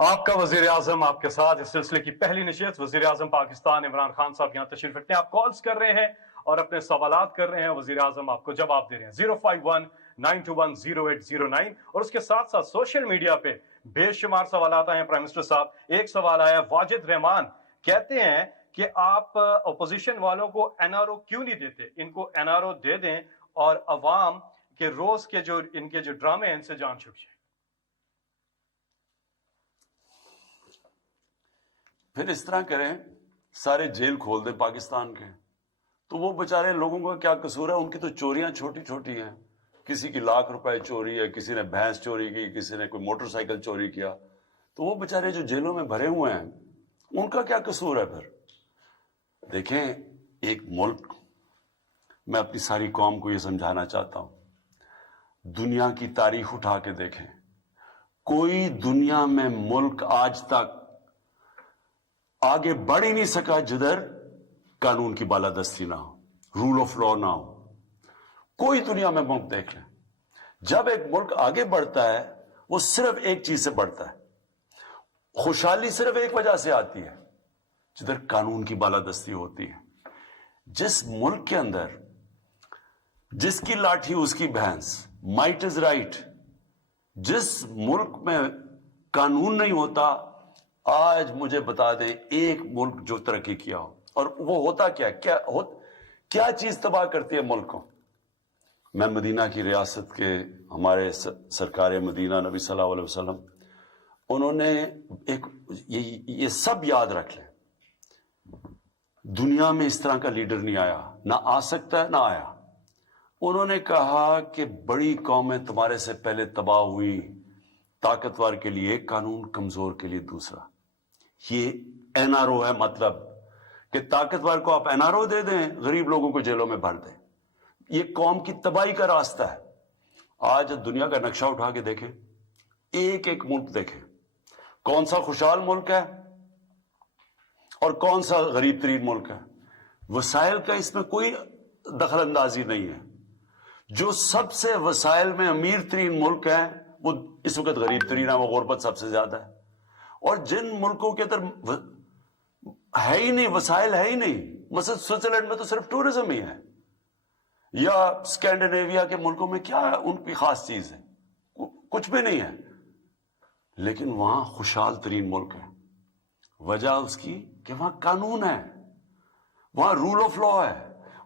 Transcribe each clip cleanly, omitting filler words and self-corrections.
آپ کا وزیر اعظم آپ کے ساتھ اس سلسلے کی پہلی نشست وزیر اعظم پاکستان عمران خان صاحب یہاں تشریف رکھتے ہیں. آپ کالز کر رہے ہیں اور اپنے سوالات کر رہے ہیں, وزیر اعظم آپ کو جواب دے رہے ہیں. 051-921-0809. اور اس کے ساتھ ساتھ سوشل میڈیا پہ بے شمار سوالات آئے ہیں پرائم منسٹر صاحب. ایک سوال آیا ہے, واجد رحمان کہتے ہیں کہ آپ اپوزیشن والوں کو این آر او کیوں نہیں دیتے, ان کو این آر او دے دیں اور عوام کے روز کے جو ان کے جو ڈرامے ہیں ان سے جان چھوٹ جائے. پھر اس طرح کریں, سارے جیل کھول دیں پاکستان کے, تو وہ بےچارے لوگوں کا کیا قصور ہے؟ ان کی تو چوریاں چھوٹی چھوٹی ہیں. کسی کی ₹1,00,000 چوری ہے, کسی نے بھینس چوری کی, کسی نے کوئی موٹر سائیکل چوری کیا, تو وہ بےچارے جو جیلوں میں بھرے ہوئے ہیں ان کا کیا قصور ہے؟ پھر دیکھیں, ایک ملک, میں اپنی ساری قوم کو یہ سمجھانا چاہتا ہوں, دنیا کی تاریخ اٹھا کے دیکھیں, کوئی دنیا میں ملک آج تک آگے بڑھ ہی نہیں سکا جدھر قانون کی بالادستی نہ ہو, رول آف لا نہ ہو. کوئی دنیا میں ملک دیکھ لیں, جب ایک ملک آگے بڑھتا ہے وہ صرف ایک چیز سے بڑھتا ہے, خوشحالی صرف ایک وجہ سے آتی ہے, جدھر قانون کی بالادستی ہوتی ہے. جس ملک کے اندر جس کی لاٹھی اس کی بھینس, مائٹ از رائٹ, جس ملک میں قانون نہیں ہوتا, آج مجھے بتا دیں ایک ملک جو ترقی کیا ہو, اور وہ ہوتا کیا چیز تباہ کرتی ہے ملک کو. میں مدینہ کی ریاست کے ہمارے سرکار مدینہ نبی صلی اللہ علیہ وسلم, انہوں نے ایک یہ سب یاد رکھ لیں, دنیا میں اس طرح کا لیڈر نہیں آیا, نہ آ سکتا ہے نہ آیا. انہوں نے کہا کہ بڑی قومیں تمہارے سے پہلے تباہ ہوئی, طاقتور کے لیے ایک قانون, کمزور کے لیے دوسرا. یہ این آر او ہے, مطلب کہ طاقتور کو آپ این آر او دے دیں, غریب لوگوں کو جیلوں میں بھر دیں. یہ قوم کی تباہی کا راستہ ہے. آج دنیا کا نقشہ اٹھا کے دیکھیں, ایک ایک ملک دیکھیں, کون سا خوشحال ملک ہے اور کون سا غریب ترین ملک ہے. وسائل کا اس میں کوئی دخل اندازی نہیں ہے. جو سب سے وسائل میں امیر ترین ملک ہے وہ اس وقت غریب ترین ہے, وہ غربت سب سے زیادہ ہے. اور جن ملکوں کے اندر ہے ہی نہیں, وسائل ہے ہی نہیں, مثلا سوئٹزرلینڈ میں تو صرف ٹورزم ہی ہے, یا اسکینڈینیویا کے ملکوں میں کیا ہے ان کی خاص چیز ہے؟ کچھ بھی نہیں ہے, لیکن وہاں خوشحال ترین ملک ہے. وجہ اس کی کہ وہاں قانون ہے, وہاں رول آف لا ہے.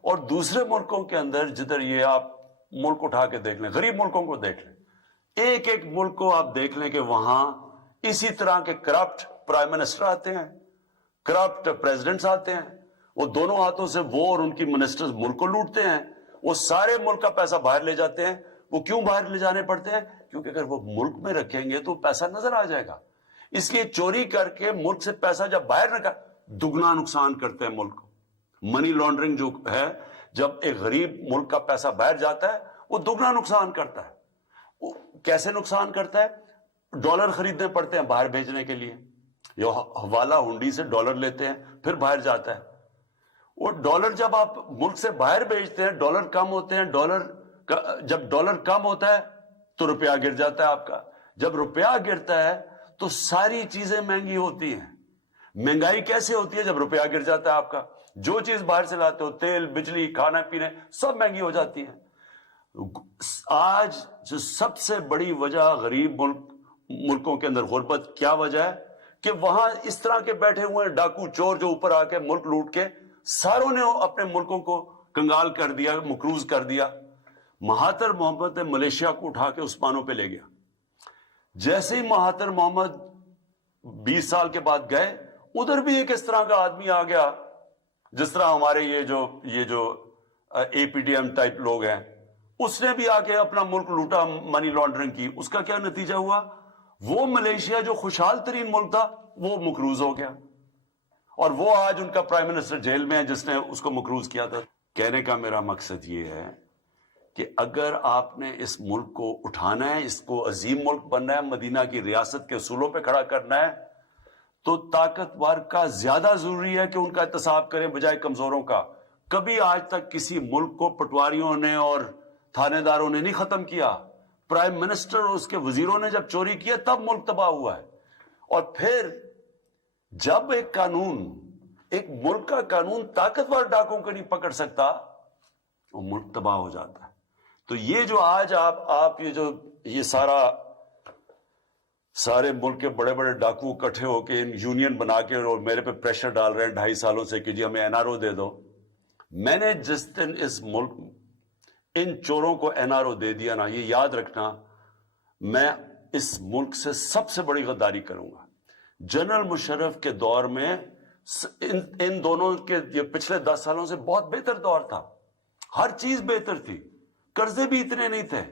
اور دوسرے ملکوں کے اندر جدھر یہ آپ ملک اٹھا کے دیکھ لیں, غریب ملکوں کو دیکھ لیں, ایک ایک ملک کو آپ دیکھ لیں کہ وہاں اسی طرح کے کرپٹ پرائم منسٹر آتے ہیں, کرپٹ پریزیڈنٹس آتے ہیں, وہ دونوں ہاتھوں سے وہ اور ان کی منسٹرز ملک کو لوٹتے ہیں, وہ سارے ملک کا پیسہ باہر لے جاتے ہیں. وہ کیوں باہر لے جانے پڑتے ہیں؟ کیونکہ اگر وہ ملک میں رکھیں گے تو پیسہ نظر آ جائے گا. اس لیے چوری کر کے ملک سے پیسہ جب باہر نکال, دگنا نقصان کرتے ہیں ملک کو. منی لانڈرنگ جو ہے, جب ایک غریب ملک کا پیسہ باہر جاتا ہے وہ دگنا نقصان کرتا ہے. وہ کیسے نقصان کرتا ہے؟ ڈالر خریدنے پڑتے ہیں باہر بھیجنے کے لیے, یہ حوالہ ہنڈی سے ڈالر لیتے ہیں, پھر باہر جاتا ہے. وہ ڈالر جب آپ ملک سے باہر بھیجتے ہیں, ڈالر کم ہوتے ہیں, جب ڈالر کم ہوتا ہے تو روپیہ گر جاتا ہے آپ کا. جب روپیہ گرتا ہے تو ساری چیزیں مہنگی ہوتی ہیں. مہنگائی کیسے ہوتی ہے؟ جب روپیہ گر جاتا ہے آپ کا. جو چیز باہر سے لاتے ہو, تیل, بجلی, کھانا پینے, سب مہنگی ہو جاتی ہیں. آج جو سب سے بڑی وجہ غریب ملکوں کے اندر غربت کیا وجہ ہے؟ کہ وہاں اس طرح کے بیٹھے ہوئے ڈاکو چور جو اوپر آ کے ملک لوٹ کے ساروں نے اپنے ملکوں کو کنگال کر دیا, مقروض کر دیا. مہاتر محمد نے ملیشیا کو اٹھا کے عثمانوں پہ لے گیا. جیسے ہی مہاتر محمد 20 سال کے بعد گئے, ادھر بھی ایک اس طرح کا آدمی آ گیا, جس طرح ہمارے یہ جو اے پی ڈی ایم ٹائپ لوگ ہیں, اس نے بھی آ کے اپنا ملک لوٹا, منی لانڈرنگ کی. اس کا کیا نتیجہ ہوا؟ وہ ملیشیا جو خوشحال ترین ملک تھا وہ مقروض ہو گیا, اور وہ آج ان کا پرائم منسٹر جیل میں ہے جس نے اس کو مقروض کیا تھا. کہنے کا میرا مقصد یہ ہے کہ اگر آپ نے اس ملک کو اٹھانا ہے, اس کو عظیم ملک بننا ہے, مدینہ کی ریاست کے اصولوں پہ کھڑا کرنا ہے, تو طاقتور کا زیادہ ضروری ہے کہ ان کا احتساب کریں بجائے کمزوروں کا. کبھی آج تک کسی ملک کو پٹواریوں نے اور تھانے داروں نے نہیں ختم کیا. پرائم منسٹر اور اس کے وزیروں نے جب چوری کیا تب ملک تباہ ہوا ہے. اور پھر جب ایک قانون، ایک ملک کا قانون طاقتور ڈاکوں کو نہیں پکڑ سکتا، وہ ملک تباہ ہو جاتا ہے. تو یہ جو آج آپ یہ سارے ملک کے بڑے بڑے ڈاکو اکٹھے ہو کے یونین بنا کے اور میرے پہ پریشر ڈال رہے ہیں 2.5 سالوں سے کہ جی ہمیں NRO دے دو. میں نے جس دن اس ملک ان چوروں کو NRO دے دیا نا، یہ یاد رکھنا، میں اس ملک سے سب سے بڑی غداری کروں گا. جنرل مشرف کے دور میں ان دونوں کے یہ پچھلے 10 سالوں سے بہت بہتر دور تھا، ہر چیز بہتر تھی، قرضے بھی اتنے نہیں تھے.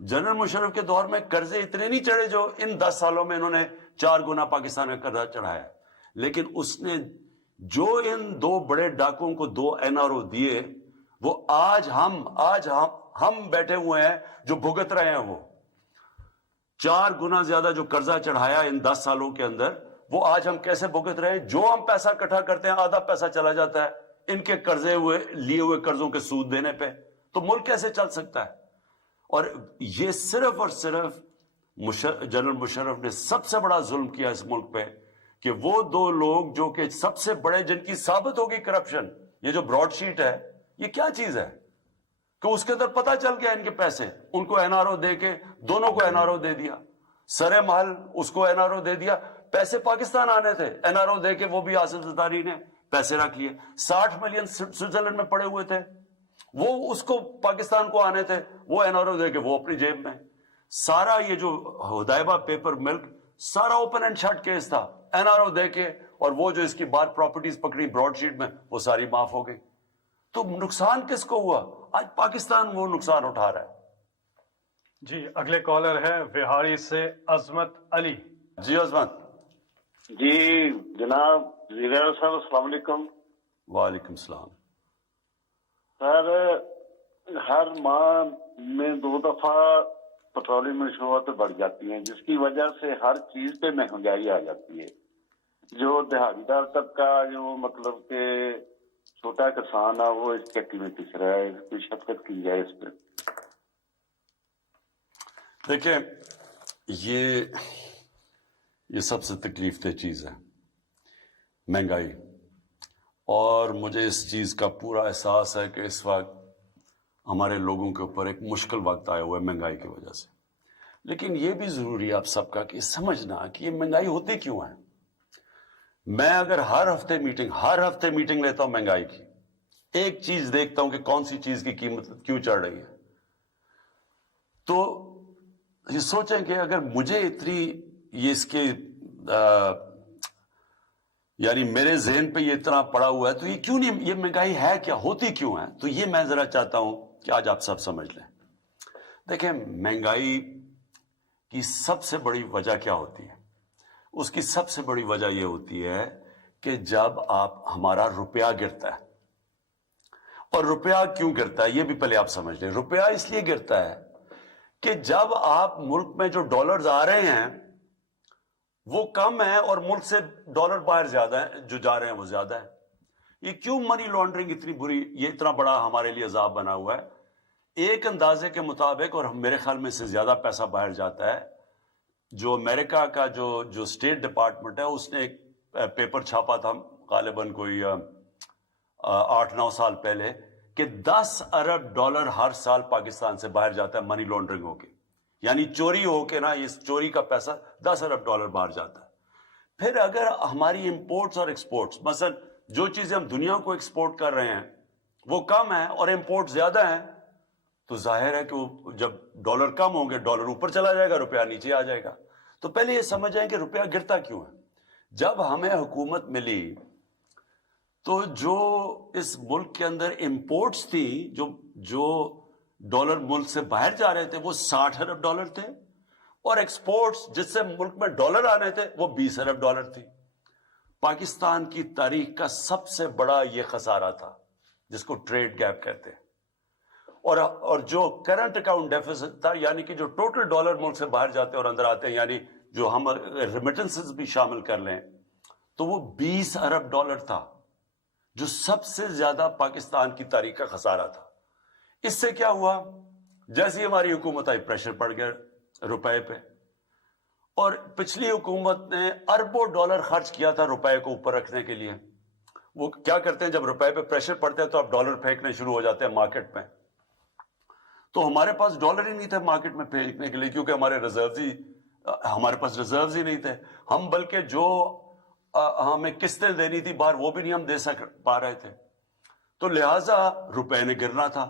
جنرل مشرف کے دور میں قرضے اتنے نہیں چڑھے جو ان 10 سالوں میں انہوں نے 4 گنا پاکستان کا قرضہ چڑھایا. لیکن اس نے جو ان 2 بڑے ڈاکوں کو 2 NRO دیے، وہ آج ہم بیٹھے ہوئے ہیں جو بھگت رہے ہیں. وہ 4 گنا زیادہ جو قرضہ چڑھایا ان 10 سالوں کے اندر، وہ آج ہم کیسے بھگت رہے ہیں. جو ہم پیسہ اکٹھا کرتے ہیں آدھا پیسہ چلا جاتا ہے ان کے لیے ہوئے قرضوں کے سود دینے پہ. تو ملک کیسے چل سکتا ہے؟ اور یہ صرف اور صرف جنرل مشرف نے سب سے بڑا ظلم کیا اس ملک پہ کہ وہ 2 لوگ جو کہ سب سے بڑے، جن کی ثابت ہوگی کرپشن. یہ جو براڈ شیٹ ہے یہ کیا چیز ہے کہ اس کے اندر پتہ چل گیا ان کے پیسے، ان کو NRO دے کے دونوں کو NRO دے دیا. سر محل اس کو NRO دے دیا، پیسے پاکستان آنے تھے، NRO دے کے وہ بھی آصف زرداری نے پیسے رکھ لیے. 60 ملین سوئٹزرلینڈ میں پڑے ہوئے تھے، وہ اس کو پاکستان کو آنے تھے، وہ NRO دے کے وہ اپنی جیب میں. سارا یہ جو ہدایبہ پیپر ملک سارا اوپن اینڈ شٹ کیس تھا، NRO دے کے، اور وہ جو اس کی بات پراپرٹیز پکڑی براڈ شیٹ میں وہ ساری معاف ہو گئی. تو نقصان کس کو ہوا؟ آج پاکستان وہ نقصان اٹھا رہا ہے. جی اگلے کالر ہے وہاڑی سے عظمت علی. جی عظمت. جی جناب وزیر صاحب السلام علیکم. وعلیکم السلام. سر ہر ماہ میں 2 دفعہ پیٹرولیم مصنوعات بڑھ جاتی ہیں، جس کی وجہ سے ہر چیز پہ مہنگائی آ جاتی ہے. جو دیہاڑی دار طبقہ، جو مطلب کہ چھوٹا کسان ہے، وہ اس چکی میں پس رہا ہے. کوئی شفقت کی جائے اس پہ. دیکھیں یہ سب سے تکلیف دہ چیز ہے، مہنگائی. اور مجھے اس چیز کا پورا احساس ہے کہ اس وقت ہمارے لوگوں کے اوپر ایک مشکل وقت آیا ہوا ہے مہنگائی کی وجہ سے. لیکن یہ بھی ضروری ہے آپ سب کا کہ سمجھنا کہ یہ مہنگائی ہوتی کیوں ہے. میں اگر ہر ہفتے میٹنگ لیتا ہوں مہنگائی کی، ایک چیز دیکھتا ہوں کہ کون سی چیز کی قیمت کیوں چڑھ رہی ہے، تو یہ سوچیں کہ اگر مجھے اتنی یہ اس کے یعنی میرے ذہن پہ یہ اتنا پڑا ہوا ہے تو یہ کیوں نہیں، یہ مہنگائی ہے کیا، ہوتی کیوں ہے. تو یہ میں ذرا چاہتا ہوں کہ آج آپ سب سمجھ لیں. دیکھیں مہنگائی کی سب سے بڑی وجہ کیا ہوتی ہے؟ اس کی سب سے بڑی وجہ یہ ہوتی ہے کہ جب ہمارا روپیہ گرتا ہے. اور روپیہ کیوں گرتا ہے یہ بھی پہلے آپ سمجھ لیں. روپیہ اس لیے گرتا ہے کہ جب آپ ملک میں جو ڈالرز آ رہے ہیں وہ کم ہیں اور ملک سے ڈالر باہر زیادہ ہیں، جو جا رہے ہیں وہ زیادہ ہیں. یہ کیوں منی لانڈرنگ اتنی بری، یہ اتنا بڑا ہمارے لیے عذاب بنا ہوا ہے؟ ایک اندازے کے مطابق، اور میرے خیال میں سے زیادہ پیسہ باہر جاتا ہے. جو امریکہ کا جو اسٹیٹ ڈپارٹمنٹ ہے اس نے ایک پیپر چھاپا تھا غالباً کوئی 8-9 سال پہلے کہ 10 ارب ڈالر ہر سال پاکستان سے باہر جاتا ہے منی لانڈرنگ ہو کے، یعنی چوری ہو کے نا، اس چوری کا پیسہ 10 ارب ڈالر باہر جاتا ہے. پھر اگر ہماری امپورٹس اور ایکسپورٹس، مثلا جو چیزیں ہم دنیا کو ایکسپورٹ کر رہے ہیں وہ کم ہیں اور امپورٹ زیادہ ہیں، تو ظاہر ہے کہ وہ جب ڈالر کم ہوں گے ڈالر اوپر چلا جائے گا، روپیہ نیچے آ جائے گا. تو پہلے یہ سمجھ جائیں کہ روپیہ گرتا کیوں ہے. جب ہمیں حکومت ملی تو جو اس ملک کے اندر امپورٹس تھی، جو ڈالر ملک سے باہر جا رہے تھے وہ 60 ارب ڈالر تھے، اور ایکسپورٹس جس سے ملک میں ڈالر آنے تھے وہ 20 ارب ڈالر تھی. پاکستان کی تاریخ کا سب سے بڑا یہ خسارہ تھا جس کو ٹریڈ گیپ کہتے ہیں. اور جو کرنٹ اکاؤنٹ ڈیفیسٹ تھا، یعنی کہ جو ٹوٹل ڈالر ملک سے باہر جاتے ہیں اور اندر آتے ہیں، یعنی جو ہم ریمیٹنسز بھی شامل کر لیں تو وہ 20 ارب ڈالر تھا، جو سب سے زیادہ پاکستان کی تاریخ کا خسارہ تھا. اس سے کیا ہوا؟ جیسے ہماری حکومت آئی پریشر پڑ گیا روپے پہ، اور پچھلی حکومت نے اربوں ڈالر خرچ کیا تھا روپے کو اوپر رکھنے کے لیے. وہ کیا کرتے ہیں, جب روپے پہ پریشر پڑتا ہے تو آپ ڈالر پھینکنے شروع ہو جاتے ہیں مارکیٹ میں. تو ہمارے پاس ڈالر ہی نہیں تھے مارکیٹ میں پھینکنے کے لیے, کیونکہ ہمارے پاس ریزروز ہی نہیں تھے. ہم بلکہ جو ہمیں قسطیں دینی تھی باہر وہ بھی نہیں ہم دے پا رہے تھے. تو لہٰذا روپے نے گرنا تھا.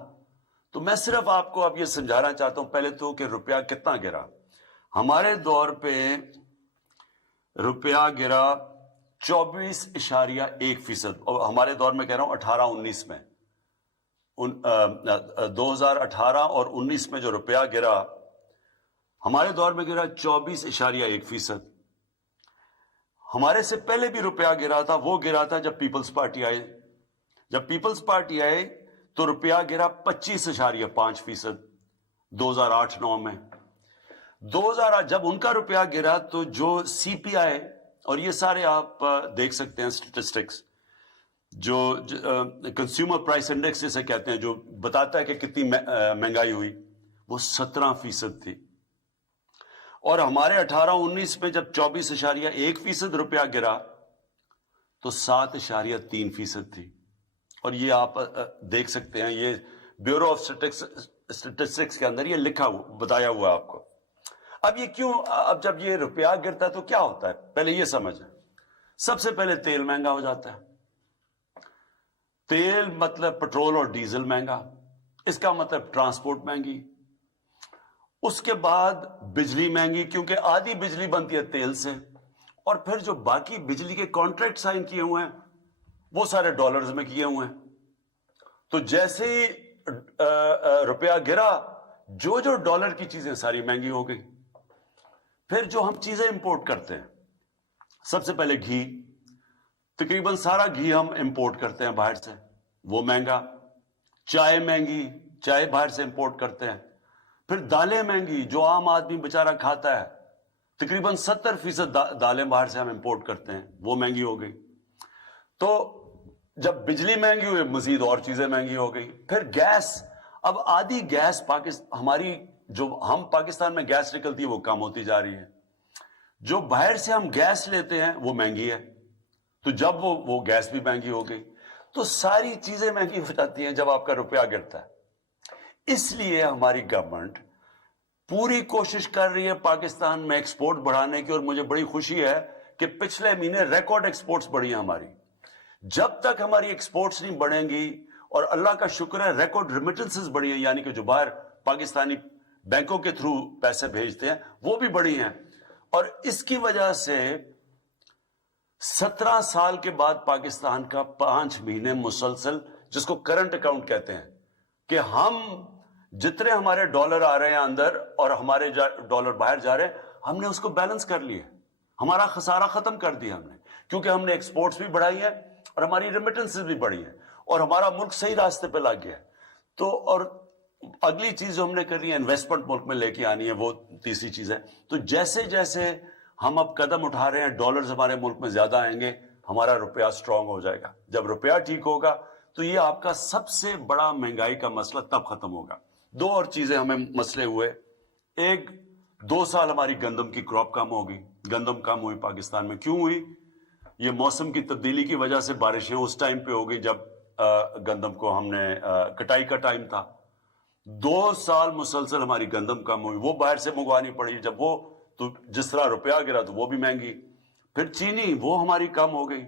تو میں صرف آپ کو اب یہ سمجھانا چاہتا ہوں پہلے تو کہ روپیہ کتنا گرا. ہمارے دور پہ روپیہ گرا 24.1%. اور ہمارے دور میں کہہ رہا ہوں 18-19 میں, 2018 اور 19 میں جو روپیہ گرا ہمارے دور میں گرا 24.1%. ہمارے سے پہلے بھی روپیہ گرا تھا, وہ گرا تھا جب پیپلز پارٹی آئے. جب پیپلز پارٹی آئے تو روپیہ گرا 25.5%. 2008-9 میں 2008 جب ان کا روپیہ گرا تو جو سی پی آئی, اور یہ سارے آپ دیکھ سکتے ہیں اسٹیٹسٹکس, جو کنزیومر پرائس انڈیکس جسے کہتے ہیں, جو بتاتا ہے کہ کتنی مہنگائی ہوئی, وہ 17% تھی. اور ہمارے 18-19 میں جب 24.1% روپیہ گرا تو 7.3% تھی. اور یہ آپ دیکھ سکتے ہیں, یہ بیورو آف اسٹیٹسٹکس کے اندر یہ لکھا ہوا بتایا ہوا ہے آپ کو. اب یہ کیوں, اب جب یہ روپیہ گرتا ہے تو کیا ہوتا ہے, پہلے یہ سمجھیں. سب سے پہلے تیل مہنگا ہو جاتا ہے. تیل مطلب پٹرول اور ڈیزل مہنگا, اس کا مطلب ٹرانسپورٹ مہنگی. اس کے بعد بجلی مہنگی, کیونکہ آدھی بجلی بنتی ہے تیل سے, اور پھر جو باقی بجلی کے کانٹریکٹ سائن کیے ہوئے ہیں وہ سارے ڈالرز میں کیے ہوئے ہیں. تو جیسے ہی روپیہ گرا, جو ڈالر کی چیزیں ساری مہنگی ہو گئی. پھر جو ہم چیزیں امپورٹ کرتے ہیں, سب سے پہلے گھی, تقریباً سارا گھی ہم امپورٹ کرتے ہیں باہر سے, وہ مہنگا. چائے مہنگی, چائے باہر سے امپورٹ کرتے ہیں. پھر دالیں مہنگی, جو عام آدمی بیچارہ کھاتا ہے, تقریباً 70% دالیں باہر سے ہم امپورٹ کرتے ہیں, وہ مہنگی ہو گئی. تو جب بجلی مہنگی ہوئی مزید اور چیزیں مہنگی ہو گئی. پھر گیس, اب آدھی گیس ہماری جو ہم پاکستان میں گیس نکلتی ہے وہ کم ہوتی جا رہی ہے. جو باہر سے ہم گیس لیتے ہیں وہ مہنگی ہے, تو جب وہ گیس بھی مہنگی ہو گئی. تو ساری چیزیں مہنگی ہو جاتی ہیں جب آپ کا روپیہ گرتا ہے. اس لیے ہماری گورنمنٹ پوری کوشش کر رہی ہے پاکستان میں ایکسپورٹ بڑھانے کی, اور مجھے بڑی خوشی ہے کہ پچھلے مہینے ریکارڈ ایکسپورٹس بڑھی ہیں ہماری. جب تک ہماری ایکسپورٹس نہیں بڑھیں گی, اور اللہ کا شکر ہے ریکارڈ ریمیٹنسز بڑھی ہیں, یعنی کہ جو باہر پاکستانی بینکوں کے تھرو پیسے بھیجتے ہیں وہ بھی بڑھی ہیں. اور اس کی وجہ سے 17 سال کے بعد پاکستان کا 5 مہینے مسلسل, جس کو کرنٹ اکاؤنٹ کہتے ہیں, کہ ہم جتنے ہمارے ڈالر آ رہے ہیں اندر اور ہمارے ڈالر باہر جا رہے ہیں, ہم نے اس کو بیلنس کر لیا. ہمارا خسارہ ختم کر دیا ہم نے, کیونکہ ہم نے ایکسپورٹس بھی بڑھائی ہے اور ہماری ریمیٹنسز بھی بڑھی ہیں, اور ہمارا ملک صحیح راستے پہ لگ گیا. تو اور اگلی چیز جو ہم نے کرنی ہے انویسٹمنٹ ملک میں لے کے آنی ہے, وہ تیسری چیز ہے. تو جیسے جیسے ہم اب قدم اٹھا رہے ہیں, ڈالرز ہمارے ملک میں زیادہ آئیں گے, ہمارا روپیہ سٹرونگ ہو جائے گا. جب روپیہ ٹھیک ہوگا تو یہ آپ کا سب سے بڑا مہنگائی کا مسئلہ تب ختم ہوگا. 2 اور چیزیں ہمیں مسئلے ہوئے. ایک, 2 سال ہماری گندم کی کراپ کم ہو گئی. گندم کم ہوئی پاکستان میں. کیوں ہوئی؟ یہ موسم کی تبدیلی کی وجہ سے بارشیں اس ٹائم پہ ہو گئی جب گندم کو ہم نے کٹائی کا ٹائم تھا. 2 سال مسلسل ہماری گندم کم ہوئی, وہ باہر سے منگوانی پڑی. جب وہ تو جس طرح روپیہ گرا تو وہ بھی مہنگی. پھر چینی, وہ ہماری کم ہو گئی.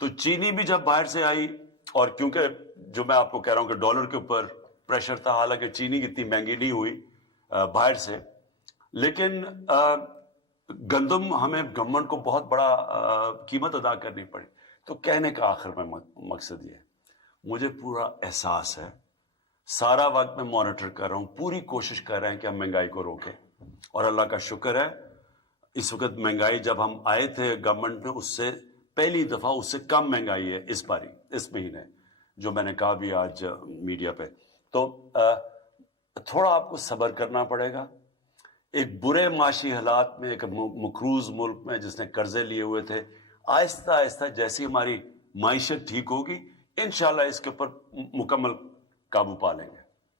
تو چینی بھی جب باہر سے آئی, اور کیونکہ جو میں آپ کو کہہ رہا ہوں کہ ڈالر کے اوپر پریشر تھا, حالانکہ چینی اتنی مہنگی نہیں ہوئی باہر سے, لیکن گندم ہمیں گورنمنٹ کو بہت بڑا قیمت ادا کرنی پڑی. تو کہنے کا آخر میں مقصد یہ ہے, مجھے پورا احساس ہے, سارا وقت میں مانیٹر کر رہا ہوں, پوری کوشش کر رہے ہیں کہ ہم مہنگائی کو روکیں. اور اللہ کا شکر ہے اس وقت مہنگائی, جب ہم آئے تھے گورنمنٹ میں, اس سے پہلی دفعہ اس سے کم مہنگائی ہے اس باری, اس مہینے, جو میں نے کہا بھی آج میڈیا پہ. تو تھوڑا آپ کو صبر کرنا پڑے گا. ایک برے معاشی حالات میں, ایک مقروض ملک میں جس نے قرضے لیے ہوئے تھے, آہستہ آہستہ جیسی ہماری معیشت ٹھیک ہوگی, انشاءاللہ اس کے اوپر مکمل قابو پا لیں گے.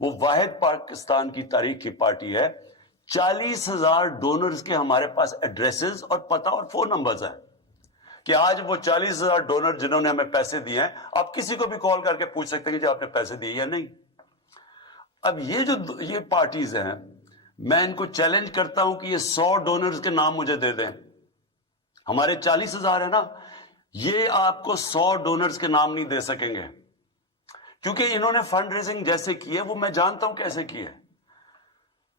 وہ واحد پاکستان کی تاریخ کی پارٹی ہے. 40,000 ڈونرز کے ہمارے پاس ایڈریسز اور پتہ اور فون نمبرز ہیں کہ آج وہ 40,000 ڈونر جنہوں نے ہمیں پیسے دیے ہیں, آپ کسی کو بھی کال کر کے پوچھ سکتے ہیں کہ آپ نے پیسے دیے یا نہیں. اب یہ پارٹیز ہیں, میں ان کو چیلنج کرتا ہوں کہ یہ 100 ڈونرز کے نام مجھے دے دیں. ہمارے 40,000 ہے نا, یہ آپ کو 100 ڈونرز کے نام نہیں دے سکیں گے, کیونکہ انہوں نے فنڈ ریزنگ جیسے کی ہے وہ میں جانتا ہوں کیسے کی ہے.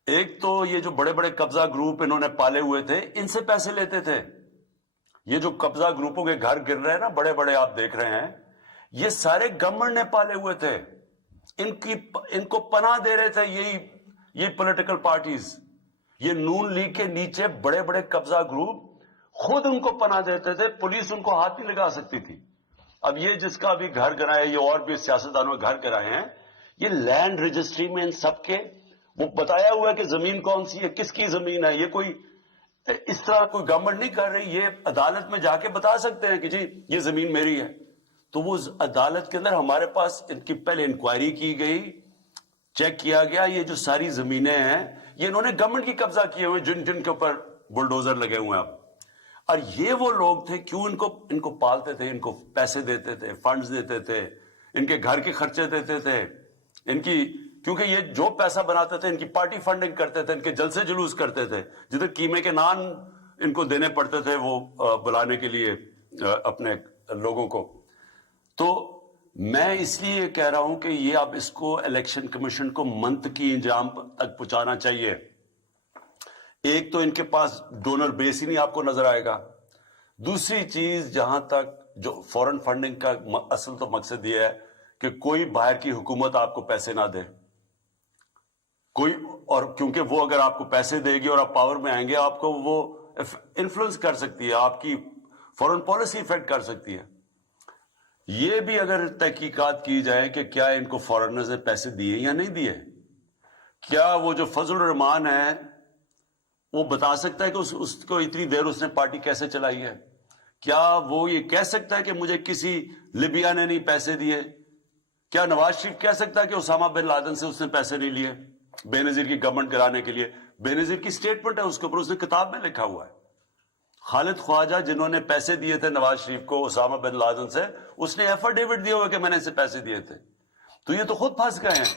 ایک تو یہ جو بڑے بڑے قبضہ گروپ انہوں نے پالے ہوئے تھے, ان سے پیسے لیتے تھے. یہ جو قبضہ گروپوں کے گھر گر رہے ہیں نا بڑے بڑے, آپ دیکھ رہے ہیں, یہ سارے گورنمنٹ نے پالے ہوئے تھے. ان کو پناہ دے رہے تھے یہی پولیٹیکل پارٹیز. یہ نون لیگ کے نیچے بڑے بڑے قبضہ گروپ خود ان کو پناہ دیتے تھے, پولیس ان کو ہاتھ نہیں لگا سکتی تھی. اب یہ جس کا بھی گھر گرائے, یہ اور بھی سیاستدانوں کے گھر گرائے ہیں, یہ لینڈ رجسٹری میں ان سب کے وہ بتایا ہوا ہے کہ زمین کون سی ہے, کس کی زمین ہے. یہ کوئی اس طرح کوئی گورنمنٹ نہیں کر رہی, یہ عدالت میں جا کے بتا سکتے ہیں کہ جی یہ زمین میری ہے. تو وہ عدالت کے اندر ہمارے پاس ان کی پہلے انکوائری کی گئی, چیک کیا گیا, یہ جو ساری زمینیں ہیں یہ انہوں نے گورنمنٹ کی قبضہ کیے ہوئے, جن کے اوپر بلڈوزر لگے ہوئے ہیں اب. اور یہ وہ لوگ تھے, کیوں ان کو پالتے تھے, ان کو پیسے دیتے تھے, فنڈز دیتے تھے, ان کے گھر کے خرچے دیتے تھے, ان کی, کیونکہ یہ جو پیسہ بناتے تھے ان کی پارٹی فنڈنگ کرتے تھے, ان کے جلسے جلوس کرتے تھے, جدھر قیمے کے نان ان کو دینے پڑتے تھے وہ بلانے کے لیے اپنے لوگوں کو. تو میں اس لیے کہہ رہا ہوں کہ یہ اب اس کو الیکشن کمیشن کو منطقی انجام تک پہنچانا چاہیے. ایک تو ان کے پاس ڈونر بیس ہی نہیں آپ کو نظر آئے گا. دوسری چیز, جہاں تک جو فورن فنڈنگ کا اصل تو مقصد یہ ہے کہ کوئی باہر کی حکومت آپ کو پیسے نہ دے کوئی, اور کیونکہ وہ اگر آپ کو پیسے دے گی اور آپ پاور میں آئیں گے, آپ کو وہ انفلوئنس کر سکتی ہے, آپ کی فورن پالیسی افیکٹ کر سکتی ہے. یہ بھی اگر تحقیقات کی جائے کہ کیا ان کو فارنرز نے پیسے دیے یا نہیں دیے. کیا وہ جو فضل الرحمان ہے وہ بتا سکتا ہے کہ اس کو اتنی دیر اس نے پارٹی کیسے چلائی ہے؟ کیا وہ یہ کہہ سکتا ہے کہ مجھے کسی لیبیا نے نہیں پیسے دیے؟ کیا نواز شریف کہہ سکتا ہے کہ اسامہ بن لادن سے اس نے پیسے نہیں لیے بے نظیر کی گورنمنٹ گرانے کے لیے؟ بے نظیر کی سٹیٹمنٹ ہے, اس کے اوپر اس نے کتاب میں لکھا ہوا ہے. خالد خواجہ جنہوں نے پیسے دیے تھے نواز شریف کو اسامہ بن لادن سے, اس نے ایفیڈیوٹ دیا ہوا کہ میں نے اسے پیسے دیے تھے. تو یہ تو خود پھنس گئے ہیں.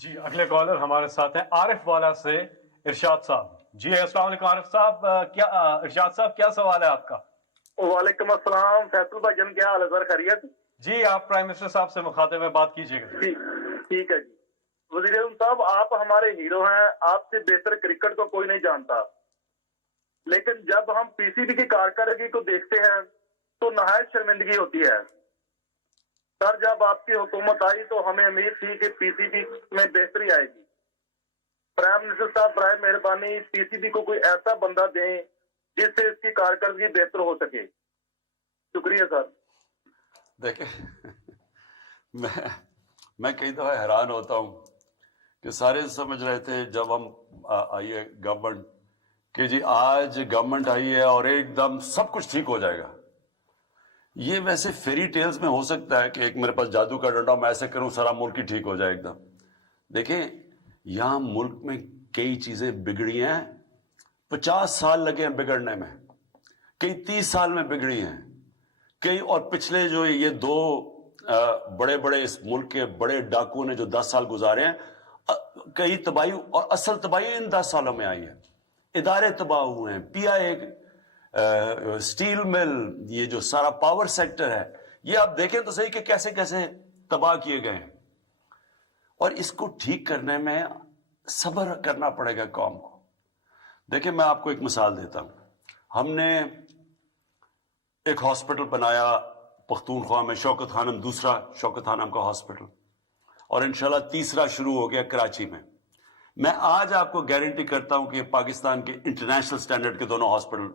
جی اگلے کالر ہمارے ساتھ ہیں عارف والا سے ارشاد صاحب. جی السلام علیکم عارف صاحب. کیا ارشاد صاحب کیا سوال ہے آپ کا؟ وعلیکم السلام فیصل بھائی جان, کیا حال ہے سر؟ خیریت؟ جی آپ پرائم منسٹر صاحب سے مخاطب میں بات کیجیے گا. ٹھیک ہے جی. وزیر اعظم صاحب, آپ ہمارے ہیرو ہیں, آپ سے بہتر کرکٹ کو کوئی نہیں جانتا, لیکن جب ہم پی سی بی کی کارکردگی کو دیکھتے ہیں تو نہایت شرمندگی ہوتی ہے. سر جب آپ کی حکومت آئی تو ہمیں امید تھی کہ پی سی بی میں بہتری آئے گی. پرائم منسٹر صاحب برائے مہربانی پی سی بی کو کوئی ایسا بندہ دیں جس سے اس کی کارکردگی بہتر ہو سکے. شکریہ سر. دیکھیں میں کئی دفعہ حیران ہوتا ہوں کہ سارے سمجھ رہے تھے جب ہم آئی ہے گورنمنٹ کہ جی آج گورنمنٹ آئی ہے اور ایک دم سب کچھ ٹھیک ہو جائے گا. یہ ویسے فیری ٹیلز میں ہو سکتا ہے کہ ایک میرے پاس جادو کا ڈنڈا, میں ایسے کروں سارا ملک ہی ٹھیک ہو جائے ایک دم. دیکھیں یہاں ملک میں کئی چیزیں بگڑی ہیں, 50 سال لگے ہیں بگڑنے میں, کئی 30 سال میں بگڑی ہیں کئی, اور پچھلے جو یہ 2 بڑے بڑے اس ملک کے بڑے ڈاکو نے جو 10 سال گزارے ہیں, کئی تباہی, اور اصل تباہی ان 10 سالوں میں آئی ہے. ادارے تباہ ہوئے ہیں, پی آئی اے, اسٹیل مل, یہ جو سارا پاور سیکٹر ہے, یہ آپ دیکھیں تو صحیح کہ کیسے کیسے تباہ کیے گئے ہیں. اور اس کو ٹھیک کرنے میں صبر کرنا پڑے گا قوم کو. دیکھیں میں آپ کو ایک مثال دیتا ہوں. ہم نے ایک ہاسپٹل بنایا پختونخوا میں, شوکت خانم, دوسرا شوکت خانم کا ہاسپٹل, اور انشاءاللہ تیسرا شروع ہو گیا کراچی میں. میں آج آپ کو گارنٹی کرتا ہوں کہ پاکستان کے انٹرنیشنل سٹینڈرڈ کے دونوں ہاسپٹل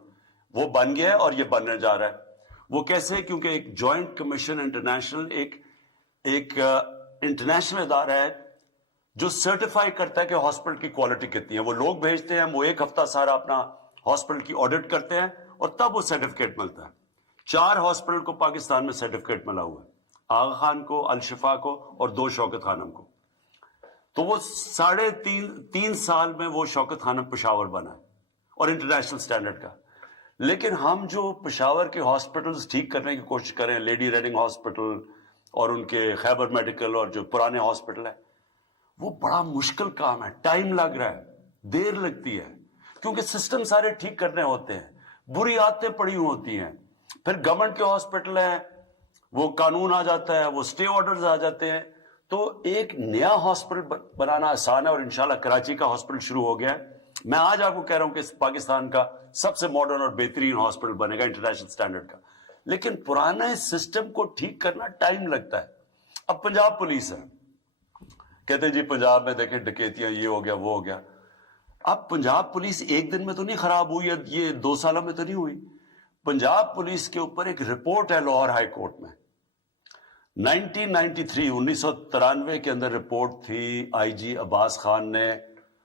وہ بن گئے اور یہ بننے جا رہا ہے. وہ کیسے؟ کیونکہ ایک جوائنٹ کمیشن انٹرنیشنل ایک انٹرنیشنل ادارہ ہے جو سرٹیفائی کرتا ہے کہ ہاسپٹل کی کوالٹی کتنی ہے. وہ لوگ بھیجتے ہیں, وہ ایک ہفتہ سارا اپنا ہاسپٹل کی آڈٹ کرتے ہیں اور تب وہ سرٹیفکیٹ ملتا ہے. 4 ہاسپٹل کو پاکستان میں سرٹیفکیٹ ملا ہوا ہے. آغا خان کو, الشفا کو اور 2 شوکت خانم کو. تو وہ 3.5 سال میں وہ شوکت خانم پشاور بنا ہے اور انٹرنیشنل سٹینڈرڈ کا. لیکن ہم جو پشاور کے ہاسپٹلز ٹھیک کرنے کی کوشش کریں, لیڈی ریڈنگ ہاسپٹل اور ان کے خیبر میڈیکل اور جو پرانے ہاسپٹل ہیں, وہ بڑا مشکل کام ہے, ٹائم لگ رہا ہے, دیر لگتی ہے, کیونکہ سسٹم سارے ٹھیک کرنے ہوتے ہیں, بری عادتیں پڑی ہوتی ہیں. پھر گورنمنٹ کے ہاسپٹل ہیں, وہ قانون آ جاتا ہے, وہ سٹے آرڈرز آ جاتے ہیں. تو ایک نیا ہاسپٹل بنانا آسان ہے, اور انشاءاللہ کراچی کا ہاسپٹل شروع ہو گیا ہے. میں آج آپ کو کہہ رہا ہوں کہ پاکستان کا سب سے ماڈرن اور بہترین ہاسپٹل بنے گا انٹرنیشنل سٹینڈرڈ کا. لیکن پرانے سسٹم کو ٹھیک کرنا ٹائم لگتا ہے. اب پنجاب پولیس ہے, کہتے ہیں جی پنجاب میں دیکھیں ڈکیتیاں, یہ ہو گیا وہ ہو گیا. اب پنجاب پولیس ایک دن میں تو نہیں خراب ہوئی, یہ 2 سالوں میں تو نہیں ہوئی. پنجاب پولیس کے اوپر ایک رپورٹ ہے لاہور ہائی کورٹ میں, 1993 کے اندر رپورٹ تھی. آئی جی عباس خان نے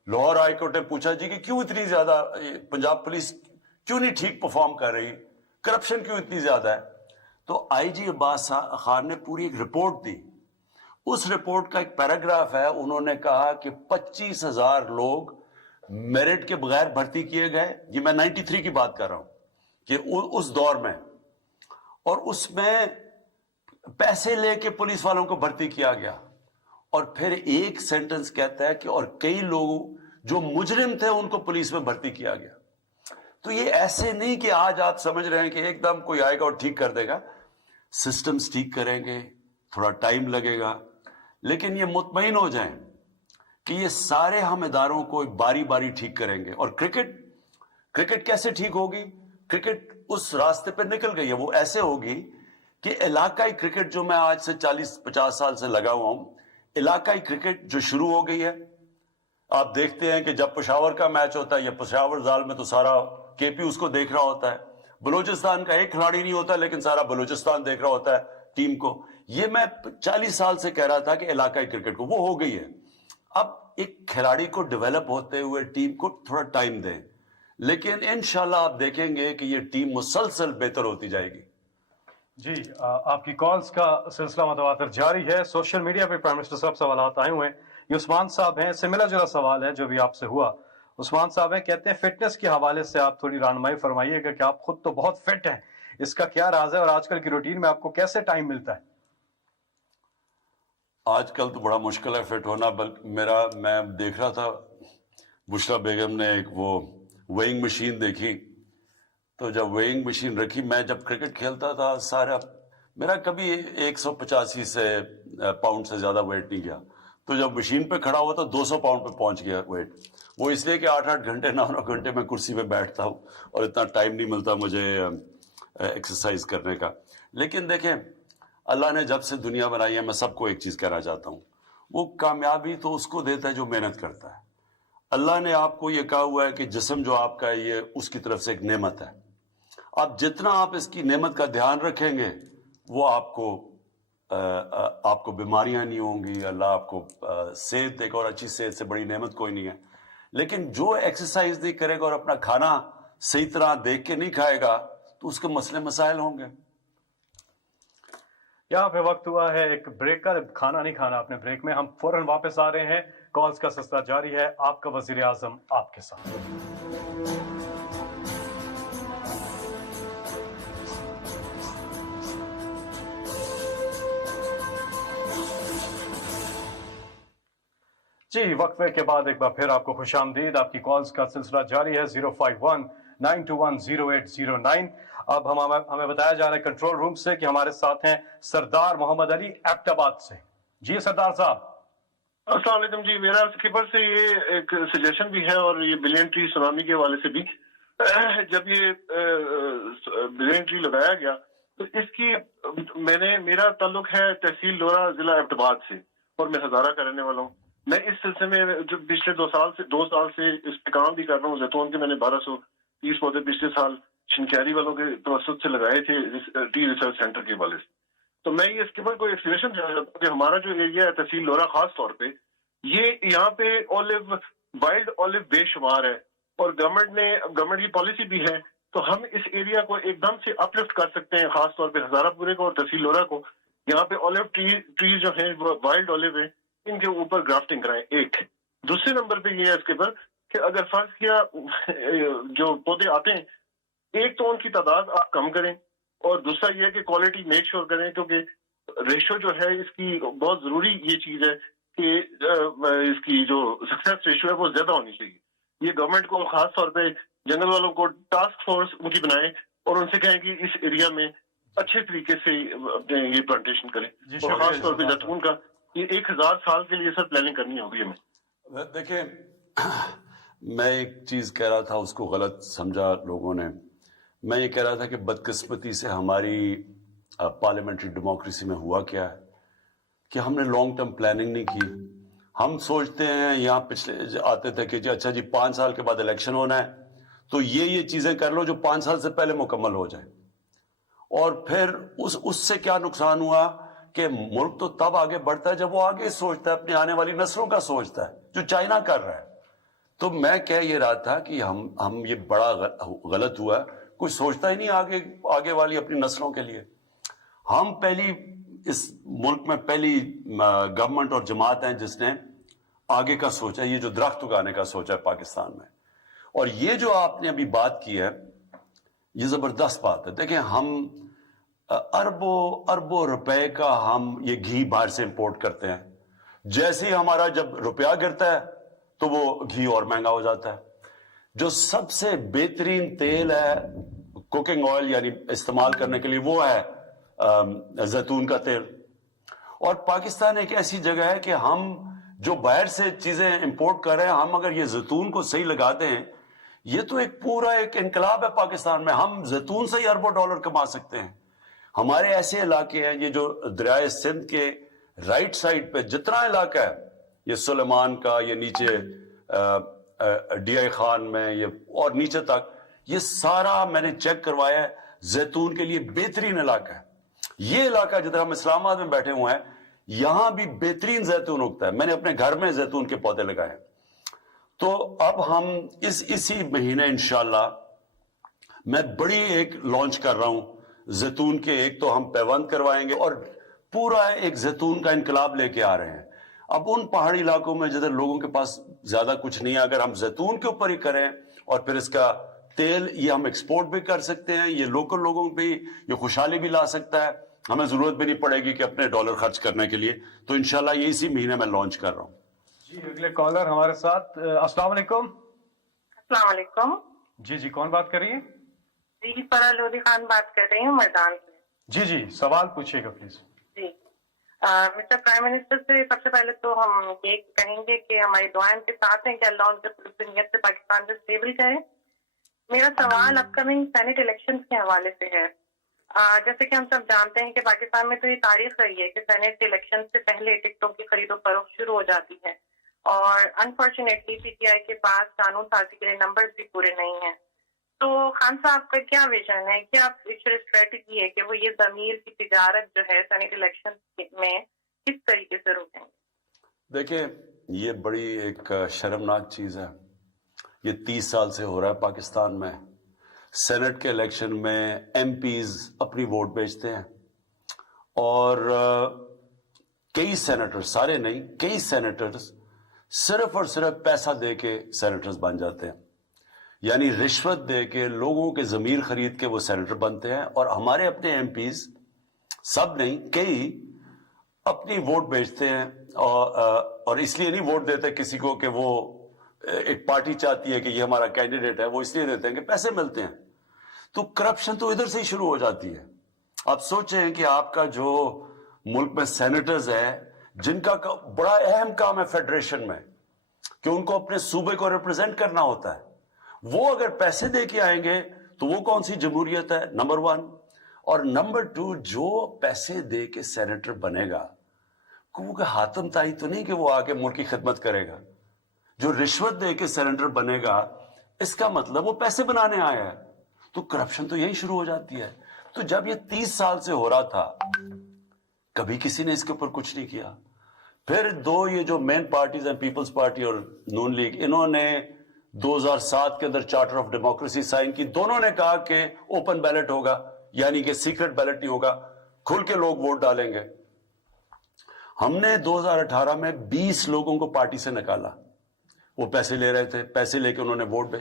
لاہور ہائی کورٹ نے پوچھا جی کہ کیوں اتنی زیادہ پنجاب پولیس کیوں نہیں ٹھیک پرفارم کر رہی, کرپشن کیوں اتنی زیادہ ہے. تو آئی جی عباس خان نے پوری ایک رپورٹ دی. اس رپورٹ کا ایک پیراگراف ہے, انہوں نے کہا کہ 25,000 لوگ میرٹ کے بغیر بھرتی کیے گئے. یہ میں 93 کی بات کر رہا ہوں کہ اس دور میں, اور اس میں پیسے لے کے پولیس والوں کو بھرتی کیا گیا. اور پھر ایک سینٹنس کہتا ہے کہ اور کئی لوگ جو مجرم تھے ان کو پولیس میں بھرتی کیا گیا. تو یہ ایسے نہیں کہ آج آپ سمجھ رہے ہیں کہ ایک دم کوئی آئے گا اور ٹھیک کر دے گا. سسٹمز ٹھیک کریں گے, تھوڑا ٹائم لگے گا, لیکن یہ مطمئن ہو جائیں کہ یہ سارے ہم اداروں کو باری باری ٹھیک کریں گے. اور کرکٹ کیسے ٹھیک ہوگی؟ کرکٹ اس راستے پہ نکل گئی ہے, وہ ایسے ہوگی کہ علاقائی کرکٹ جو میں آج سے 40-50 سال سے لگا ہوا ہوں, علاقائی کرکٹ جو شروع ہو گئی ہے. آپ دیکھتے ہیں کہ جب پشاور کا میچ ہوتا ہے یا پشاور زال میں تو سارا کے پی اس کو دیکھ رہا ہوتا ہے. بلوچستان کا ایک کھلاڑی نہیں ہوتا لیکن سارا بلوچستان دیکھ رہا ہوتا ہے ٹیم کو. یہ میں 40 سال سے کہہ رہا تھا کہ علاقائی کرکٹ کو, وہ ہو گئی ہے. اب ایک کھلاڑی کو ڈیولپ ہوتے ہوئے ٹیم کو تھوڑا ٹائم دیں, لیکن انشاءاللہ آپ دیکھیں گے کہ یہ ٹیم مسلسل بہتر ہوتی جائے گی. جی, آپ کی کالز کا سلسلہ متواتر جاری ہے. سوشل میڈیا پہ پرائم منسٹر صاحب سوالات آئے ہوئے ہیں. یہ عثمان صاحب ہیں, سے ملا جلا سوال ہے جو بھی آپ سے ہوا. عثمان صاحب ہیں, کہتے ہیں فٹنس کے حوالے سے آپ تھوڑی رہنمائی فرمائیے گا کہ آپ خود تو بہت فٹ ہیں, اس کا کیا راز ہے اور آج کل کی روٹین میں آپ کو کیسے ٹائم ملتا ہے؟ آج کل تو بڑا مشکل ہے فٹ ہونا. بلکہ میں دیکھ رہا تھا بشرا بیگم نے ایک وہ ویئنگ مشین دیکھی, تو جب ویئنگ مشین رکھی, میں جب کرکٹ کھیلتا تھا سارا میرا کبھی 185 پاؤنڈ سے زیادہ ویٹ نہیں گیا. تو جب مشین پہ کھڑا ہوا تو 200 پاؤنڈ پہ پہنچ گیا ویٹ. وہ اس لیے کہ 8-8 گھنٹے 9 گھنٹے میں کرسی پہ بیٹھتا ہوں اور اتنا ٹائم نہیں ملتا مجھے ایکسرسائز کرنے کا. لیکن دیکھیں, اللہ نے جب سے دنیا بنائی ہے, میں سب کو ایک چیز کہنا چاہتا ہوں, وہ کامیابی تو اس کو دیتا ہے جو محنت کرتا ہے. اللہ نے آپ کو یہ کہا ہوا ہے کہ جسم جو آپ کا ہے یہ اس کی طرف سے ایک نعمت ہے. آپ جتنا آپ اس کی نعمت کا دھیان رکھیں گے وہ آپ کو بیماریاں نہیں ہوں گی. اللہ آپ کو صحت دے گا, اور اچھی صحت سے بڑی نعمت کوئی نہیں ہے. لیکن جو ایکسرسائز نہیں کرے گا اور اپنا کھانا صحیح طرح دیکھ کے نہیں کھائے گا تو اس کے مسئلے مسائل ہوں گے. یہاں پہ وقت ہوا ہے ایک بریک کا. کھانا نہیں کھانا اپنے بریک میں, ہم فوراً واپس آ رہے ہیں. کالز کا سلسلہ جاری ہے. آپ کا وزیر اعظم آپ کے ساتھ. جی, وقفے کے بعد ایک بار پھر آپ کو خوش آمدید. آپ کی کالز کا سلسلہ جاری ہے. 051-921-0809. اب ہمیں بتایا جا رہا ہے کنٹرول روم سے کہ ہمارے ساتھ ہیں سردار محمد علی ایبٹ آباد سے. جی سردار صاحب. السلام علیکم. جی, میرا اسکپر سے یہ ایک سجیشن بھی ہے اور یہ بلین ٹری سونامی کے حوالے سے بھی. جب یہ بلین ٹری لگایا گیا تو اس کی میرا تعلق ہے تحصیل لورا ضلع ایبٹ آباد سے, اور میں ہزارہ کا رہنے والا ہوں. میں اس سلسلے میں جو پچھلے 2 سال سے اس پہ کام بھی کر رہا ہوں. زیتون کے میں نے 1230 پودے پچھلے سال شنکیاری والوں کے توسط سے لگائے تھے ٹی ریسرچ سینٹر کے حوالے سے. تو میں یہ اسکپر کو ایک سجیشن دینا چاہتا ہوں کہ ہمارا جو ایریا ہے تحصیل لورا خاص طور پہ, یہ یہاں پہ وائلڈ اولیو بے شمار ہے, اور گورنمنٹ کی پالیسی بھی ہے. تو ہم اس ایریا کو ایک دم سے اپ لفٹ کر سکتے ہیں, خاص طور پہ ہزارہ پورے کو اور تحصیل لورا کو. یہاں پہ اولیو ٹری جو ہیں وائلڈ اولیو ہیں ان کے اوپر گرافٹنگ کرائیں. ایک دوسرے نمبر پہ یہ ہے اس کے پر کہ اگر فرض کیا جو پودے آتے ہیں ایک تو ان کی تعداد آپ کم کریں اور دوسرا یہ ہے کہ کوالٹی میک شور کریں, کیونکہ ریشو جو ہے اس کی بہت ضروری یہ چیز ہے کہ اس کی جو سکسیس ریشو ہے وہ زیادہ ہونی چاہیے. یہ گورنمنٹ کو خاص طور پہ جنگل والوں کو ٹاسک فورس ان کی بنائیں اور ان سے کہیں کہ اس ایریا میں اچھے طریقے سے اپنے یہ پلانٹیشن کریں, اور خاص طور پہ زیتون کا یہ 1000 سال کے لیے سر پلاننگ کرنی ہوگی ہمیں. دیکھیں میں ایک چیز کہہ رہا تھا, اس کو غلط سمجھا لوگوں نے. میں یہ کہہ رہا تھا کہ بدقسمتی سے ہماری پارلیمنٹری ڈیموکریسی میں ہوا کیا ہے کہ ہم نے لانگ ٹرم پلاننگ نہیں کی. ہم سوچتے ہیں یہاں پچھلے آتے تھے کہ اچھا جی 5 سال کے بعد الیکشن ہونا ہے تو یہ چیزیں کر لو جو 5 سال سے پہلے مکمل ہو جائیں. اور پھر اس سے کیا نقصان ہوا کہ ملک تو تب آگے بڑھتا ہے جب وہ آگے سوچتا ہے, اپنی آنے والی نسلوں کا سوچتا ہے, جو چائنا کر رہا ہے. تو میں کہہ یہ رہا تھا کہ ہم یہ بڑا غلط ہوا, کوئی سوچتا ہی نہیں آگے والی اپنی نسلوں کے لیے. ہم پہلی اس ملک میں پہلی گورنمنٹ اور جماعت ہیں جس نے آگے کا سوچا, یہ جو درخت اگانے کا سوچا ہے پاکستان میں. اور یہ جو آپ نے ابھی بات کی ہے یہ زبردست بات ہے. دیکھیں ہم اربوں روپے کا ہم یہ گھی باہر سے امپورٹ کرتے ہیں. جیسے ہی ہمارا جب روپیہ گرتا ہے تو وہ گھی اور مہنگا ہو جاتا ہے. جو سب سے بہترین تیل ہے کوکنگ آئل یعنی استعمال کرنے کے لیے وہ ہے زیتون کا تیل. اور پاکستان ایک ایسی جگہ ہے کہ ہم جو باہر سے چیزیں امپورٹ کر رہے ہیں, ہم اگر یہ زیتون کو صحیح لگاتے ہیں یہ تو ایک پورا ایک انقلاب ہے پاکستان میں. ہم زیتون سے ہی اربوں ڈالر کما سکتے ہیں. ہمارے ایسے علاقے ہیں یہ جو دریائے سندھ کے رائٹ سائڈ پہ جتنا علاقہ ہے, یہ سلیمان کا, یہ نیچے ڈی آئی خان میں, یہ اور نیچے تک, یہ سارا میں نے چیک کروایا ہے زیتون کے لیے بہترین علاقہ ہے. یہ علاقہ جدھر ہم اسلام آباد میں بیٹھے ہوئے ہیں یہاں بھی بہترین زیتون اگتا ہے. میں نے اپنے گھر میں زیتون کے پودے لگائے. تو اب ہم اسی مہینے انشاءاللہ میں بڑی ایک لانچ کر رہا ہوں زیتون کے. ایک تو ہم پیوند کروائیں گے اور پورا ایک زیتون کا انقلاب لے کے آ رہے ہیں. اب ان پہاڑی علاقوں میں جدھر لوگوں کے پاس زیادہ کچھ نہیں ہے, اگر ہم زیتون کے اوپر ہی کریں اور پھر اس کا تیل یہ ہم ایکسپورٹ بھی کر سکتے ہیں, یہ لوکل لوگوں پہ یہ خوشحالی بھی لا سکتا ہے, ہمیں ضرورت بھی نہیں پڑے گی کہ اپنے ڈالر خرچ کرنے کے لیے. تو انشاءاللہ یہ اسی مہینے میں لانچ کر رہا ہوں. جی اگلے کالر ہمارے ساتھ. السلام علیکم. السلام علیکم. جی کون بات کر رہی ہیں؟ جی فرح لودھی خان بات کر رہی ہوں میدان سے. جی سوال پوچھیے گا پلیز. جی مسٹر پرائم منسٹر سے سب سے پہلے تو ہم یہ کہیں گے کہ ہماری دعائیں ان کے ساتھ ہیں کہ اللہ ان کے پوری نیت سے پاکستان کو اسٹیبل کرے. میرا سوال اپ کمنگ سینٹ الیکشن کے حوالے سے ہے. جیسے کہ ہم سب جانتے ہیں کہ پاکستان میں تو یہ تاریخ رہی ہے کہ سینٹ الیکشن سے پہلے ٹکٹوں کی خرید و فروخت شروع ہو جاتی ہے, اور انفارچونیٹلی پی ٹی آئی کے پاس قانون سازی کے لیے نمبر بھی پورے نہیں ہیں. تو خان صاحب کا کیا ویژن ہے, کیا فیوچر اسٹریٹجی ہے کہ وہ یہ ضمیر کی تجارت جو ہے سینٹ الیکشن میں کس طریقے سے روکیں گے؟ دیکھیں یہ بڑی ایک شرمناک چیز ہے. یہ 30 سال سے ہو رہا ہے پاکستان میں. سینٹ کے الیکشن میں ایم پیز اپنی ووٹ بیچتے ہیں اور کئی سینیٹر, سارے نہیں, کئی سینیٹرز صرف اور صرف پیسہ دے کے سینیٹرز بن جاتے ہیں. یعنی رشوت دے کے لوگوں کے ضمیر خرید کے وہ سینیٹر بنتے ہیں. اور ہمارے اپنے ایم پیز, سب نہیں کئی, اپنی ووٹ بیچتے ہیں اور اس لیے نہیں ووٹ دیتے کسی کو کہ وہ ایک پارٹی چاہتی ہے کہ یہ ہمارا کینڈیڈیٹ ہے, وہ اس لیے دیتے ہیں کہ پیسے ملتے ہیں. تو کرپشن تو ادھر سے ہی شروع ہو جاتی ہے. آپ سوچیں کہ آپ کا جو ملک میں سینیٹرز ہے جن کا بڑا اہم کام ہے فیڈریشن میں کہ ان کو اپنے صوبے کو ریپرزینٹ کرنا ہوتا ہے, وہ اگر پیسے دے کے آئیں گے تو وہ کون سی جمہوریت ہے؟ نمبر 1. اور نمبر 2, جو پیسے دے کے سینیٹر بنے گا وہ حاتم تائی تو نہیں کہ وہ آ کے ملک کی خدمت کرے گا. جو رشوت دے کے سینیٹر بنے گا اس کا مطلب وہ پیسے بنانے آیا ہے. تو کرپشن تو یہی شروع ہو جاتی ہے. تو جب یہ 30 سال سے ہو رہا تھا کبھی کسی نے اس کے اوپر کچھ نہیں کیا. پھر یہ جو مین پارٹیز ہیں پیپلز پارٹی اور نون لیگ, انہوں نے 2007 کے اندر چارٹر آف ڈیموکریسی سائن کی. دونوں نے کہا کہ اوپن بیلٹ ہوگا, یعنی کہ سیکرٹ بیلٹ نہیں ہوگا, کھل کے لوگ ووٹ ڈالیں گے. ہم نے 2018 میں 20 لوگوں کو پارٹی سے نکالا. وہ پیسے لے رہے تھے, پیسے لے کے انہوں نے ووٹ پہ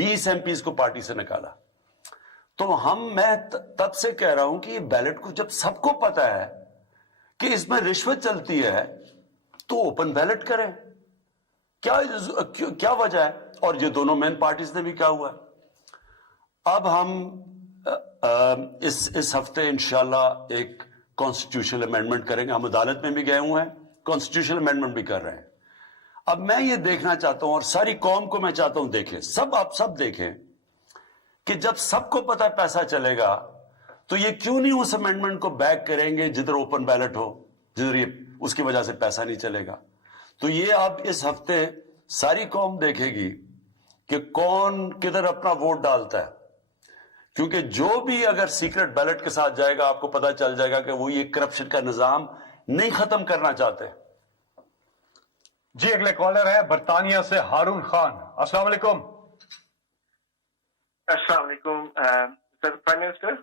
20 MPs کو پارٹی سے نکالا. تو میں تب سے کہہ رہا ہوں کہ یہ بیلٹ کو جب سب کو پتا ہے کہ اس میں رشوت چلتی ہے تو اوپن بیلٹ کریں. کیا وجہ ہے؟ اور یہ دونوں مین پارٹیز نے بھی کیا ہوا ہے. اب ہم اس ہفتے انشاءاللہ ایک کانسٹیٹیوشنل امینڈمنٹ کریں گے. ہم عدالت میں بھی گئے ہوئے ہیں, کانسٹیٹیوشنل امینڈمنٹ بھی کر رہے ہیں. اب میں یہ دیکھنا چاہتا ہوں اور ساری قوم کو میں چاہتا ہوں دیکھیں, آپ سب دیکھیں کہ جب سب کو پتا پیسہ چلے گا تو یہ کیوں نہیں اس امینڈمنٹ کو بیک کریں گے جدھر اوپن بیلٹ ہو, جدھر یہ اس کی وجہ سے پیسہ نہیں چلے گا. تو یہ اب اس ہفتے ساری قوم دیکھے گی کہ کون کدھر اپنا ووٹ ڈالتا ہے, کیونکہ جو بھی اگر سیکرٹ بیلٹ کے ساتھ جائے گا آپ کو پتا چل جائے گا کہ وہ یہ کرپشن کا نظام نہیں ختم کرنا چاہتے. جی اگلے کالر ہے برطانیہ سے ہارون خان. السلام علیکم. السلام علیکم سر, پرائم منسٹر.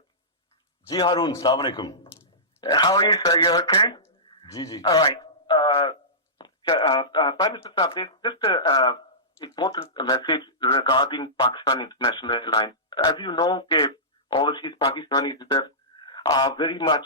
جی ہارون, السلام علیکم. How are you, sir? You okay? جی جی. All right. Prime Minister Saab, there's just an important message regarding Pakistan International Airlines. As you know, overseas Pakistanis that are very much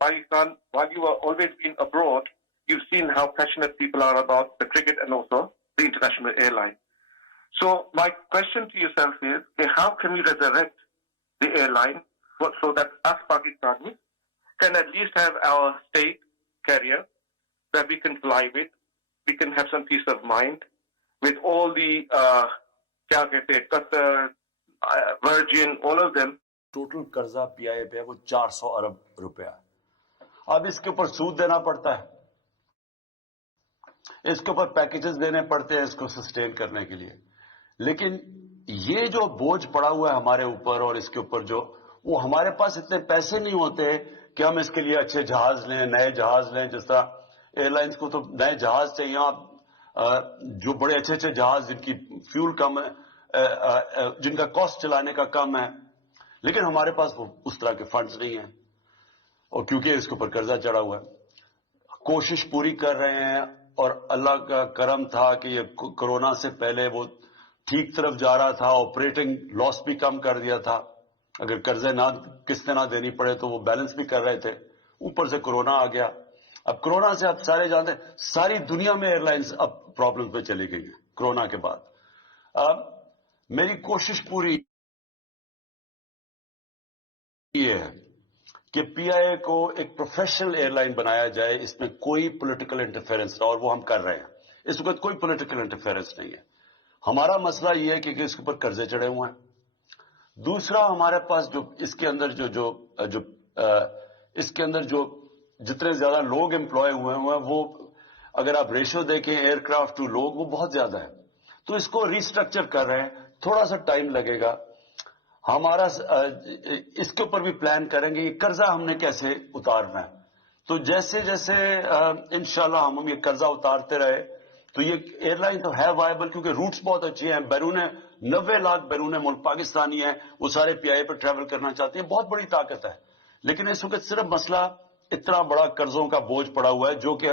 Pakistan, while you have always been abroad, you've seen how passionate people are about the cricket and also the international airline. So my question to yourself is, how can we resurrect the airline so that us Pakistanis can at least have our state carrier that we can fly with, we can have some peace of mind with all the Qatar, Virgin, all of them. Total قرضہ پی آئی اے پہ ہے وہ 400 ارب روپیہ. اب اس کے اوپر سود دینا پڑتا ہے, اس کے اوپر پیکیجز دینے پڑتے ہیں اس کو سسٹین کرنے کے لیے. لیکن یہ جو بوجھ پڑا ہوا ہے ہمارے اوپر اور اس کے اوپر وہ ہمارے پاس اتنے پیسے نہیں ہوتے کہ ہم اس کے لیے اچھے جہاز لیں, نئے جہاز لیں. جس طرح ایئر لائنس کو تو نئے جہاز چاہیے, جو بڑے اچھے جہاز جن کی فیول کم ہے, جن کا کاسٹ چلانے کا کم ہے, لیکن ہمارے پاس اس طرح کے فنڈز نہیں ہیں, اور کیونکہ اس کے اوپر قرضہ چڑھا ہوا ہے. کوشش پوری کر رہے ہیں اور اللہ کا کرم تھا کہ یہ کورونا سے پہلے وہ ٹھیک طرف جا رہا تھا, آپریٹنگ لاس بھی کم کر دیا تھا. اگر قرضے قسطیں نہ دینی پڑے تو وہ بیلنس بھی کر رہے تھے. اوپر سے کورونا آ گیا. اب کورونا سے آپ سارے جانتے ہیں ساری دنیا میں ایئر لائنز اب پرابلم پہ چلی گئی ہیں کورونا کے بعد. میری کوشش پوری یہ ہے کہ پی آئی اے کو ایک پروفیشنل ایئر لائن بنایا جائے, اس میں کوئی پولیٹیکل انٹرفیئرنس نہ, اور وہ ہم کر رہے ہیں. اس وقت کوئی پولیٹیکل انٹرفیئرنس نہیں ہے. ہمارا مسئلہ یہ ہے کہ اس کے اوپر قرضے چڑھے ہوئے ہیں. دوسرا ہمارے پاس جو اس کے اندر اس کے اندر جو جتنے زیادہ لوگ امپلوائے ہوئے ہیں وہ اگر آپ ریشو دیکھیں ایئر کرافٹ ٹو لوگ وہ بہت زیادہ ہے. تو اس کو ریسٹرکچر کر رہے ہیں, تھوڑا سا ٹائم لگے گا. ہمارا اس کے اوپر بھی پلان کریں گے یہ قرضہ ہم نے کیسے اتارنا ہے. تو جیسے جیسے انشاءاللہ ہم یہ قرضہ اتارتے رہے تو یہ ایئر لائن تو ہے وائبل, کیونکہ روٹس بہت اچھی ہیں. 90 لاکھ بیرون ملک پاکستانی ہیں, وہ سارے پی آئی اے پر ٹریول کرنا چاہتے ہیں. بہت بڑی طاقت ہے. لیکن اس وقت صرف مسئلہ اتنا بڑا قرضوں کا بوجھ پڑا ہوا ہے جو کہ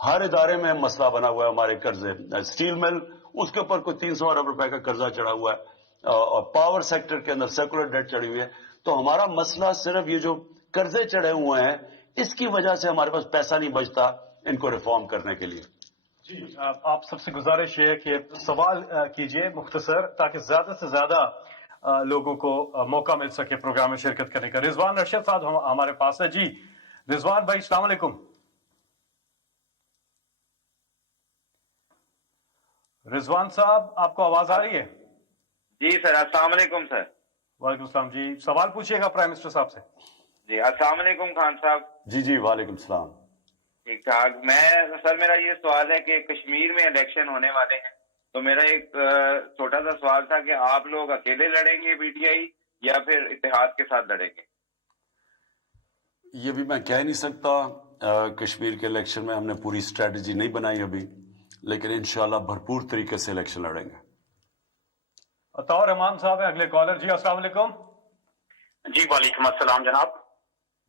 ہر ادارے میں مسئلہ بنا ہوا ہے. ہمارے قرضے, اسٹیل مل اس کے اوپر کوئی 300 ارب روپے کا قرضہ چڑھا ہوا ہے, اور پاور سیکٹر کے اندر سیکولر ڈیٹ چڑھی ہوئی ہے. تو ہمارا مسئلہ صرف یہ جو قرضے چڑھے ہوئے ہیں اس کی وجہ سے ہمارے پاس پیسہ نہیں بچتا ان کو ریفارم کرنے کے لیے. جی آپ سب سے گزارش ہے کہ سوال کیجئے مختصر, تاکہ زیادہ سے زیادہ لوگوں کو موقع مل سکے پروگرام میں شرکت کرنے کا. رضوان رشید صاحب ہمارے پاس ہے. جی رضوان بھائی السلام علیکم. رضوان صاحب آپ کو آواز آ رہی ہے؟ جی سر, السلام علیکم سر. وعلیکم السلام. جی سوال پوچھیے گا پرائم منسٹر صاحب سے. جی السلام علیکم خان صاحب. جی جی وعلیکم السلام. ٹھیک ٹھاک. سر میرا یہ سوال ہے کہ کشمیر میں الیکشن ہونے والے ہیں, تو میرا ایک چھوٹا سا سوال تھا کہ آپ لوگ اکیلے لڑیں گے پی ٹی آئی یا پھر اتحاد کے ساتھ لڑیں گے؟ یہ بھی میں کہہ نہیں سکتا. کشمیر کے الیکشن میں ہم نے پوری اسٹریٹجی نہیں بنائی ابھی, لیکن انشاءاللہ بھرپور طریقے سے الیکشن لڑیں گے. عطاء رحمان صاحب ہیں اگلے کالر. جی السلام علیکم. جی وعلیکم السلام جناب.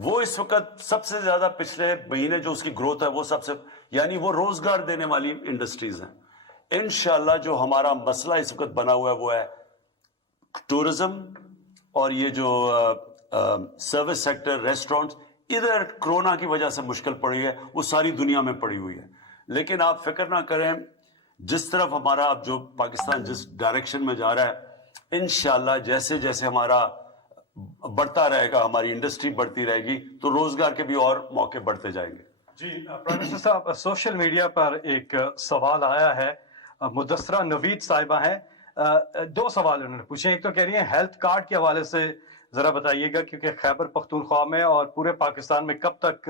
وہ اس وقت سب سے زیادہ پچھلے مہینے جو اس کی گروتھ ہے وہ سب سے, یعنی وہ روزگار دینے والی انڈسٹریز ہیں. انشاءاللہ جو ہمارا مسئلہ اس وقت بنا ہوا ہے وہ ہے ٹورزم اور یہ جو سروس سیکٹر, ریسٹورنٹس, ادھر کرونا کی وجہ سے مشکل پڑی ہے, وہ ساری دنیا میں پڑی ہوئی ہے. لیکن آپ فکر نہ کریں, جس طرف ہمارا اب جو پاکستان جس ڈائریکشن میں جا رہا ہے, انشاءاللہ جیسے جیسے ہمارا بڑھتا رہے گا, ہماری انڈسٹری بڑھتی رہے گی, تو روزگار کے بھی اور موقع بڑھتے جائیں گے. جی پرائم منسٹر صاحب, سوشل میڈیا پر ایک سوال آیا ہے, مدثرہ نوید صاحبہ ہیں, 2 سوال انہوں نے پوچھے. ایک تو کہہ رہی ہیں ہیلتھ کارڈ کے حوالے سے ذرا بتائیے گا, کیونکہ خیبر پختونخوا میں اور پورے پاکستان میں کب تک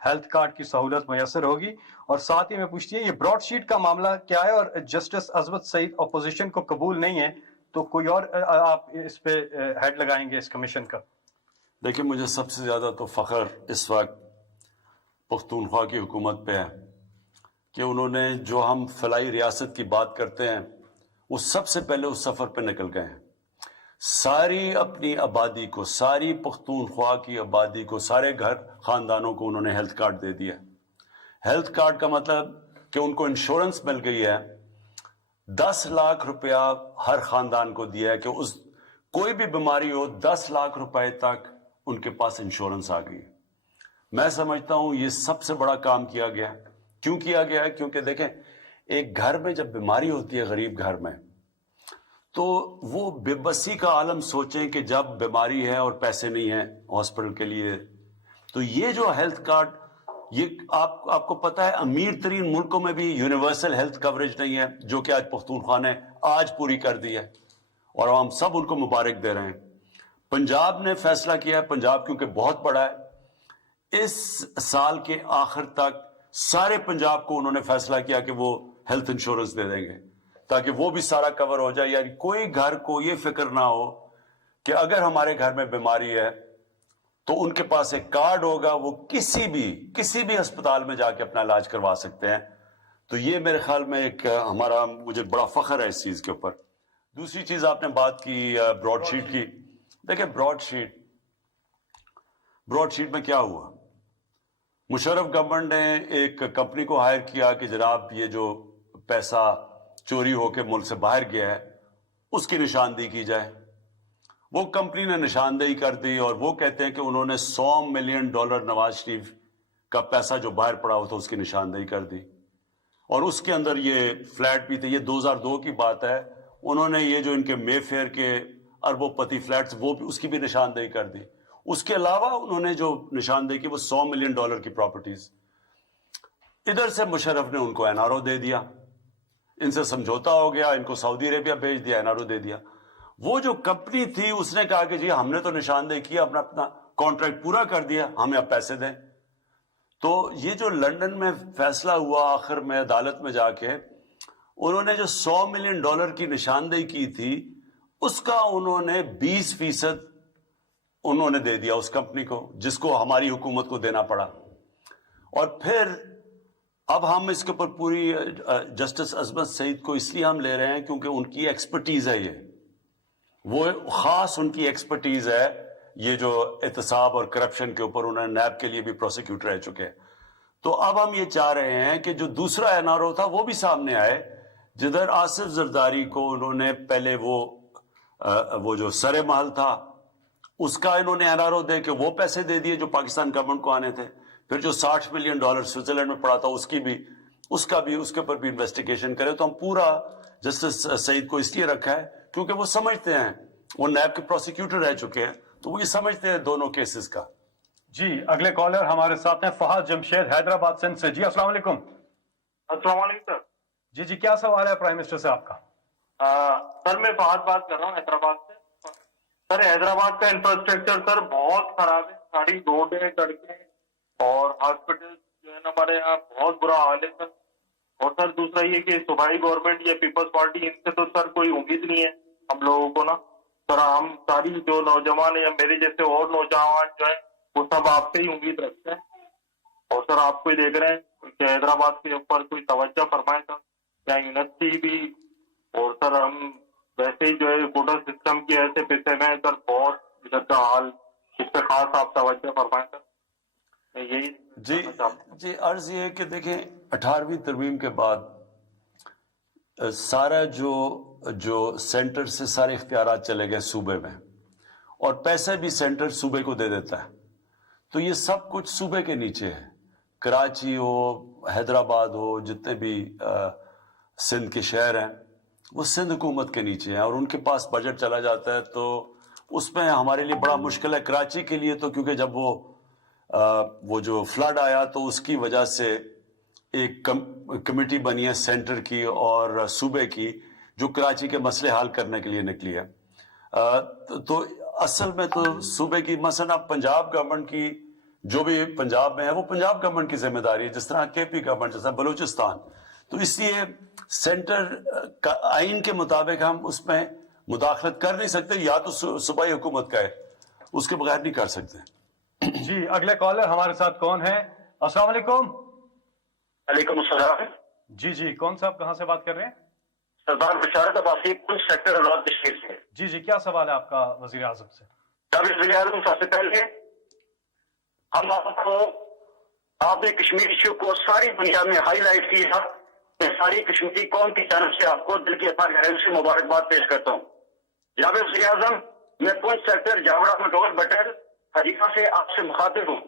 ہیلتھ کارڈ کی سہولت میسر ہوگی. اور ساتھ ہی میں پوچھتی ہیں یہ براڈ شیٹ کا معاملہ کیا ہے, اور جسٹس عصمت سعید اپوزیشن کو قبول نہیں ہے تو کوئی اور آپ اس پہ ہیڈ لگائیں گے اس کمیشن کا؟ دیکھیں, مجھے سب سے زیادہ تو فخر اس وقت پختونخوا کی حکومت پہ ہے کہ انہوں نے جو ہم فلاحی ریاست کی بات کرتے ہیں وہ سب سے پہلے اس سفر پہ نکل گئے ہیں. ساری اپنی آبادی کو, ساری پختونخوا کی آبادی کو, سارے گھر خاندانوں کو انہوں نے ہیلتھ کارڈ دے دیا. ہیلتھ کارڈ کا مطلب کہ ان کو انشورنس مل گئی ہے, 10 لاکھ روپیہ ہر خاندان کو دیا ہے کہ اس کوئی بھی بیماری ہو 10 لاکھ روپے تک ان کے پاس انشورنس آ گئی. میں سمجھتا ہوں یہ سب سے بڑا کام کیا گیا. کیوں کیا گیا ہے؟ کیونکہ دیکھیں, ایک گھر میں جب بیماری ہوتی ہے, غریب گھر میں, تو وہ بے بسی کا عالم سوچیں کہ جب بیماری ہے اور پیسے نہیں ہیں ہاسپٹل کے لیے, تو یہ جو ہیلتھ کارڈ, یہ آپ کو پتا ہے امیر ترین ملکوں میں بھی یونیورسل ہیلتھ کوریج نہیں ہے, جو کہ آج پختونخوا نے آج پوری کر دی ہے, اور ہم سب ان کو مبارک دے رہے ہیں. پنجاب نے فیصلہ کیا ہے, پنجاب کیونکہ بہت بڑا ہے, اس سال کے آخر تک سارے پنجاب کو انہوں نے فیصلہ کیا کہ وہ ہیلتھ انشورنس دے دیں گے تاکہ وہ بھی سارا کور ہو جائے. یعنی کوئی گھر کو یہ فکر نہ ہو کہ اگر ہمارے گھر میں بیماری ہے تو ان کے پاس ایک کارڈ ہوگا, وہ کسی بھی ہسپتال میں جا کے اپنا علاج کروا سکتے ہیں. تو یہ میرے خیال میں ایک مجھے بڑا فخر ہے اس چیز کے اوپر. دوسری چیز آپ نے بات کی براڈ شیٹ کی. دیکھیں, براڈ شیٹ میں کیا ہوا, مشرف گورنمنٹ نے ایک کمپنی کو ہائر کیا کہ جناب یہ جو پیسہ چوری ہو کے ملک سے باہر گیا ہے اس کی نشاندہی کی جائے. وہ کمپنی نے نشاندہی کر دی اور وہ کہتے ہیں کہ انہوں نے $100 ملین نواز شریف کا پیسہ جو باہر پڑا ہوا تھا اس کی نشاندہی کر دی. اور اس کے اندر یہ فلیٹ بھی تھے, یہ 2002 کی بات ہے. انہوں نے یہ جو ان کے مے فیئر کے اربوں پتی فلیٹس, وہ بھی اس کی بھی نشاندہی کر دی. اس کے علاوہ انہوں نے جو نشاندہی کی وہ $100 ملین کی پراپرٹیز. ادھر سے مشرف نے ان کو NRO دے دیا, ان سے سمجھوتا ہو گیا, ان کو سعودی عربیہ بھیج دیا, NRO دے دیا. وہ جو کمپنی تھی اس نے کہا کہ جی ہم نے تو نشاندہی کیا, اپنا کانٹریکٹ پورا کر دیا, ہمیں اب پیسے دیں. تو یہ جو لندن میں فیصلہ ہوا آخر میں عدالت میں جا کے, انہوں نے جو $100 ملین کی نشاندہی کی تھی اس کا انہوں نے 20% انہوں نے دے دیا اس کمپنی کو, جس کو ہماری حکومت کو دینا پڑا. اور پھر اب ہم اس کے اوپر پوری جسٹس عصمت سعید کو اس لیے ہم لے رہے ہیں کیونکہ ان کی ایکسپرٹیز ہے, وہ خاص ان کی ایکسپرٹیز ہے یہ جو احتساب اور کرپشن کے اوپر. انہوں نے نیب کے لیے بھی پروسیکیوٹر رہ چکے ہیں. تو اب ہم یہ چاہ رہے ہیں کہ جو دوسرا NRO تھا وہ بھی سامنے آئے, جدھر آصف زرداری کو انہوں نے پہلے وہ جو سر محل تھا اس کا انہوں نے NRO دے کے وہ پیسے دے دیے جو پاکستان گورنمنٹ کو آنے تھے. پھر جو $60 ملین سوئٹزرلینڈ میں پڑا تھا اس کے اوپر بھی انویسٹیگیشن کرے. تو ہم پورا جسٹس سعید کو اس لیے رکھا ہے کیونکہ وہ سمجھتے ہیں, وہ نیب کے پروسیکیوٹر رہ چکے ہیں, تو وہ یہ سمجھتے ہیں دونوں کیسز کا. جی اگلے کالر ہمارے ساتھ ہیں فہد جمشید حیدرآباد سندھ سے. جی السلام علیکم. السلام علیکم سر. جی کیا سوال ہے پرائم منسٹر سے آپ کا؟ سر میں فہد بات کر رہا ہوں حیدرآباد سے. سر حیدرآباد کا انفراسٹرکچر سر بہت خراب ہے, ساری روڈیں سڑکیں اور ہاسپٹل جو ہے نا ہمارے یہاں بہت برا حال ہے سر. اور سر دوسرا یہ کہ صوبائی گورنمنٹ یا پیپلز پارٹی ان سے تو سر کوئی امید نہیں ہے ہم لوگوں کو نا سر. ہم ساری جو نوجوان یا میرے جیسے اور نوجوان جو ہیں وہ سب آپ سے ہی امید رکھتے ہیں. اور سر آپ کو ہی دیکھ رہے ہیں کہ حیدرآباد کے اوپر کوئی توجہ فرمائے سر, یا یونیورسٹی بھی. اور سر ہم ویسے ہی جو ہے کوٹا سسٹم کی ایسے پیسے میں سر بہت ادھر کا حال, اس پہ خاص آپ توجہ فرمائیں سر. میں یہی جی عرض یہ ہے کہ دیکھیں 18ویں ترمیم کے بعد سارا جو سینٹر سے سارے اختیارات چلے گئے صوبے میں، اور پیسے بھی سینٹر صوبے کو دے دیتا ہے، تو یہ سب کچھ صوبے کے نیچے ہے. کراچی ہو، حیدرآباد ہو، جتنے بھی سندھ کے شہر ہیں وہ سندھ حکومت کے نیچے ہیں، اور ان کے پاس بجٹ چلا جاتا ہے تو اس میں ہمارے لیے بڑا مشکل ہے. کراچی کے لیے تو کیونکہ جب وہ جو فلڈ آیا تو اس کی وجہ سے ایک کمیٹی بنی ہے سینٹر کی اور صوبے کی جو کراچی کے مسئلے حل کرنے کے لیے نکلی ہے. تو اصل میں تو صوبے کی مثلا پنجاب گورنمنٹ کی جو بھی پنجاب میں ہے وہ پنجاب گورنمنٹ کی ذمہ داری ہے، جس طرح کے پی گورنمنٹ، جس طرح بلوچستان. تو اس لیے سینٹر کا آئین کے مطابق ہم اس میں مداخلت کر نہیں سکتے، یا تو صوبائی حکومت کا ہے، اس کے بغیر نہیں کر سکتے. جی اگلے کالر ہمارے ساتھ کون ہے؟ السلام علیکم. وعلیکم السلام. جی کون صاحب کہاں سے بات کر رہے ہیں؟ سردار بشارت عباسی پنچ سیکٹر آزاد کشمیر سے. جی کیا سوال ہے آپ کا وزیر اعظم سے؟ جناب وزیر اعظم سب سے پہلے ہم آپ نے کشمیر ایشو کو ساری دنیا میں ہائی لائٹ کیا، میں ساری کشمیری قوم کی جانب سے آپ کو دل کی گہرائیوں سے مبارکباد پیش کرتا ہوں. جناب وزیر اعظم، میں پنچ سیکٹر جاوڑا مڈول بٹر حریفہ سے آپ سے مخاطب ہوں.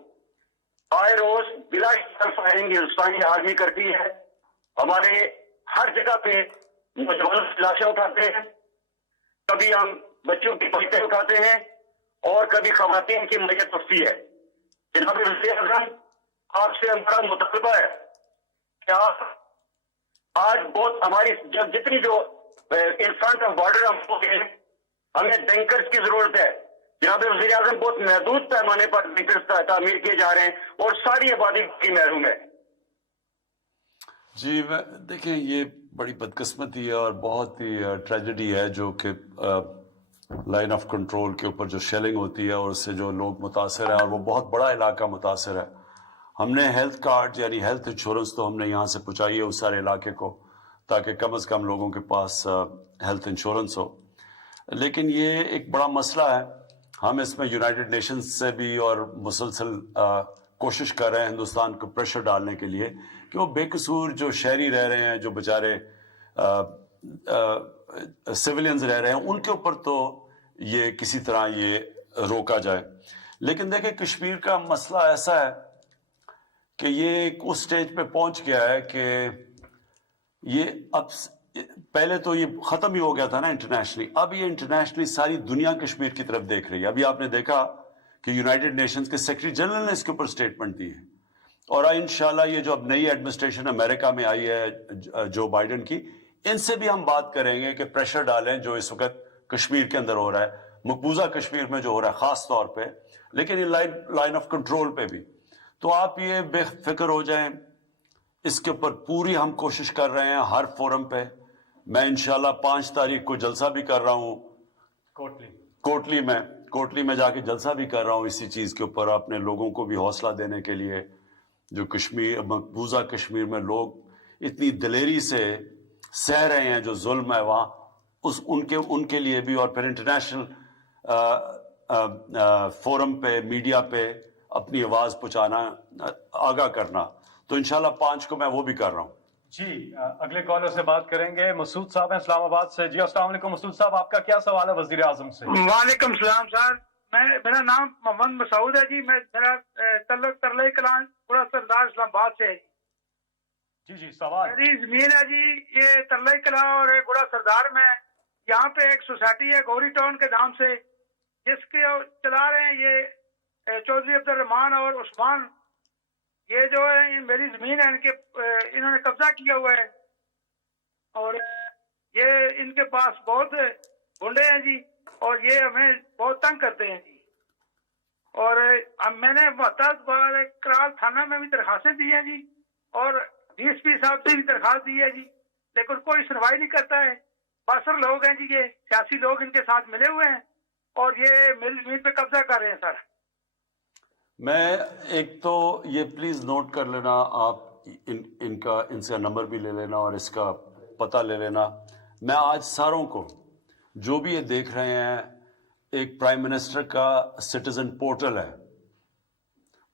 آئے روز بلا فائرنگ ہندوستانی آرمی کرتی ہے، ہمارے ہر جگہ پہ نوجوان لاشیں اٹھاتے ہیں، کبھی ہم بچوں کی پوچھتے اٹھاتے ہیں اور کبھی خواتین کی میت اٹھتی ہے. جناب وزیر اعظم، آپ سے ہمارا مطالبہ ہے کہ آپ آج بہت ہماری جتنی جو ان فرنٹ آف بارڈر ہم ہو گئے، ہمیں ٹینکرز کی ضرورت ہے. جناب وزیر اعظم، بہت محدود پیمانے پر ٹینکرز تعمیر کیے جا رہے ہیں اور ساری آبادی کی محروم ہے. جی دیکھیں یہ بڑی بدقسمتی ہے اور بہت ہی ٹریجڈی ہے جو کہ لائن آف کنٹرول کے اوپر جو شیلنگ ہوتی ہے اور اس سے جو لوگ متاثر ہیں، اور وہ بہت بڑا علاقہ متاثر ہے. ہم نے ہیلتھ کارڈ یعنی ہیلتھ انشورنس تو ہم نے یہاں سے پہنچائی ہے اس سارے علاقے کو، تاکہ کم از کم لوگوں کے پاس ہیلتھ انشورنس ہو. لیکن یہ ایک بڑا مسئلہ ہے. ہم اس میں یونائٹڈ نیشنز سے بھی اور مسلسل کوشش کر رہے ہیں ہندوستان کو پریشر ڈالنے کے لیے کہ وہ بے قصور جو شہری رہ رہے ہیں، جو بیچارے سویلینز رہ رہے ہیں، ان کے اوپر تو یہ کسی طرح یہ روکا جائے. لیکن دیکھیں کشمیر کا مسئلہ ایسا ہے کہ یہ ایک اس سٹیج پہ پہنچ گیا ہے کہ یہ اب پہلے تو یہ ختم ہی ہو گیا تھا نا انٹرنیشنلی، اب یہ انٹرنیشنلی ساری دنیا کشمیر کی طرف دیکھ رہی ہے. ابھی آپ نے دیکھا کہ یونائٹڈ نیشنز کے سیکرٹری جنرل نے اس کے اوپر سٹیٹمنٹ دی ہے، اور انشاءاللہ یہ جو اب نئی ایڈمنسٹریشن امریکہ میں آئی ہے جو بائیڈن کی، ان سے بھی ہم بات کریں گے کہ پریشر ڈالیں جو اس وقت کشمیر کے اندر ہو رہا ہے، مقبوضہ کشمیر میں جو ہو رہا ہے خاص طور پہ، لیکن یہ لائن آف کنٹرول پہ بھی. تو آپ یہ بے فکر ہو جائیں، اس کے اوپر پوری ہم کوشش کر رہے ہیں ہر فورم پہ. میں انشاءاللہ 5 تاریخ کو جلسہ بھی کر رہا ہوں کوٹلی میں جا کے جلسہ بھی کر رہا ہوں اسی چیز کے اوپر، اپنے لوگوں کو بھی حوصلہ دینے کے لیے. جو کشمیر مقبوضہ کشمیر میں لوگ اتنی دلیری سے سہ رہے ہیں جو ظلم ہے وہاں، ان کے لیے بھی، اور پھر انٹرنیشنل فورم پہ میڈیا پہ اپنی آواز پہنچانا، آگاہ کرنا. تو انشاءاللہ 5 کو میں وہ بھی کر رہا ہوں. جی اگلے کالر سے بات کریں گے. مسعود صاحب ہیں اسلام آباد سے. جی السلام علیکم مسعود صاحب، آپ کا کیا سوال ہے وزیر اعظم سے؟ وعلیکم السلام سر، میرا نام محمد مسعود ہے جی. میرا تعلق ترلئی کلاں بڑا سردار اسلام آباد سے ہے. جی سوال میری زمین ہے جی یہ ترلئی کلاں اور گڑا سردار میں. یہاں پہ ایک سوسائٹی ہے گوری ٹاؤن کے نام سے، جس کے چلا رہے ہیں یہ چودھری عبد الرحمان اور عثمان. یہ جو ہے میری زمین ہے، انہوں نے قبضہ کیا ہوا ہے، اور یہ ان کے پاس بہت گنڈے ہیں جی، اور یہ ہمیں بہت تنگ کرتے ہیں جی. اور میں نے محتاط کرال تھانہ میں بھی درخواستیں دی ہیں جی، اور ڈی ایس پی صاحب سے بھی درخواست دی ہے جی، لیکن کوئی سنوائی نہیں کرتا ہے. باثر لوگ ہیں جی، یہ سیاسی لوگ ان کے ساتھ ملے ہوئے ہیں اور یہ میری زمین پہ قبضہ کر رہے ہیں سر. میں ایک تو یہ پلیز نوٹ کر لینا آپ، ان سے نمبر بھی لے لینا اور اس کا پتہ لے لینا. میں آج ساروں کو جو بھی یہ دیکھ رہے ہیں، ایک پرائم منسٹر کا سٹیزن پورٹل ہے،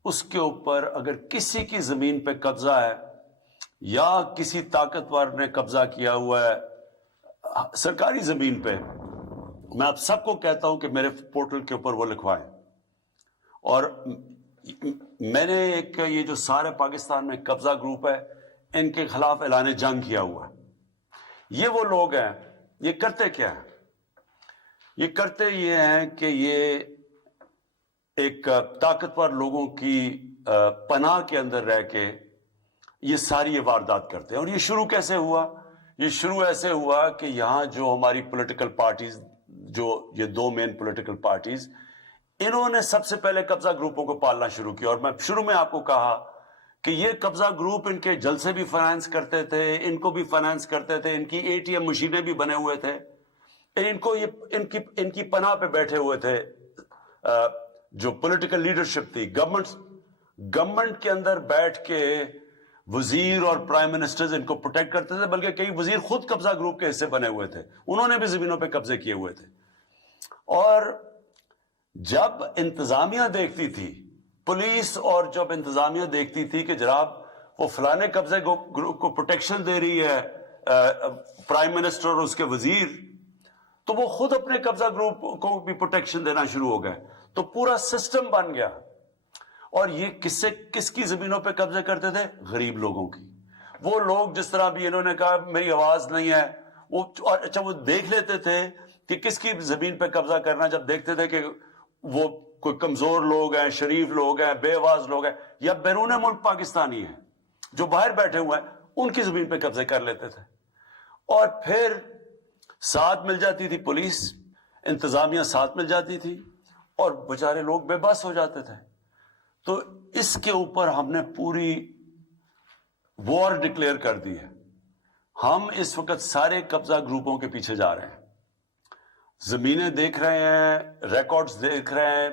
اس کے اوپر اگر کسی کی زمین پہ قبضہ ہے یا کسی طاقتور نے قبضہ کیا ہوا ہے سرکاری زمین پہ، میں آپ سب کو کہتا ہوں کہ میرے پورٹل کے اوپر وہ لکھوائیں. اور میں نے ایک یہ جو سارے پاکستان میں قبضہ گروپ ہے ان کے خلاف اعلان جنگ کیا ہوا ہے. یہ وہ لوگ ہیں، یہ کرتے کیا ہیں؟ یہ کرتے یہ ہیں کہ یہ ایک طاقتور لوگوں کی پناہ کے اندر رہ کے یہ ساری واردات کرتے ہیں. اور یہ شروع کیسے ہوا؟ یہ شروع ایسے ہوا کہ یہاں جو ہماری پولیٹیکل پارٹیز، جو یہ دو مین پولیٹیکل پارٹیز، انہوں نے سب سے پہلے قبضہ گروپوں کو پالنا شروع کیا. اور میں شروع میں آپ کو کہا کہ یہ قبضہ گروپ ان کے جلسے بھی فائنانس کرتے تھے، ان کو بھی فائنانس کرتے تھے، ان کی ATM مشینیں بھی بنے ہوئے تھے، ان کی پناہ پہ بیٹھے ہوئے تھے. جو پولیٹیکل لیڈرشپ تھی، گورنمنٹ کے اندر بیٹھ کے وزیر اور پرائم منسٹرز ان کو پروٹیکٹ کرتے تھے، بلکہ کئی وزیر خود قبضہ گروپ کے حصے بنے ہوئے تھے، انہوں نے بھی زمینوں پہ قبضے کیے ہوئے تھے. اور جب انتظامیہ دیکھتی تھی، پولیس اور جب انتظامیہ دیکھتی تھی کہ جناب وہ فلانے قبضے گروپ کو پروٹیکشن دے رہی ہے پرائم منسٹر اور اس کے وزیر، تو وہ خود اپنے قبضہ گروپ کو بھی پروٹیکشن دینا شروع ہو گئے. تو پورا سسٹم بن گیا. اور یہ کس کی زمینوں پہ قبضے کرتے تھے؟ غریب لوگوں کی. وہ لوگ جس طرح بھی انہوں نے کہا میری آواز نہیں ہے، وہ دیکھ لیتے تھے کہ کس کی زمین پہ قبضہ کرنا. جب دیکھتے تھے کہ وہ کوئی کمزور لوگ ہیں، شریف لوگ ہیں، بے آواز لوگ ہیں، یا بیرون ملک پاکستانی ہیں جو باہر بیٹھے ہوئے ہیں، ان کی زمین پہ قبضے کر لیتے تھے. اور پھر ساتھ مل جاتی تھی پولیس، انتظامیہ ساتھ مل جاتی تھی، اور بیچارے لوگ بے بس ہو جاتے تھے. تو اس کے اوپر ہم نے پوری وار ڈکلیئر کر دی ہے. ہم اس وقت سارے قبضہ گروپوں کے پیچھے جا رہے ہیں، زمینیں دیکھ رہے ہیں، ریکارڈز دیکھ رہے ہیں،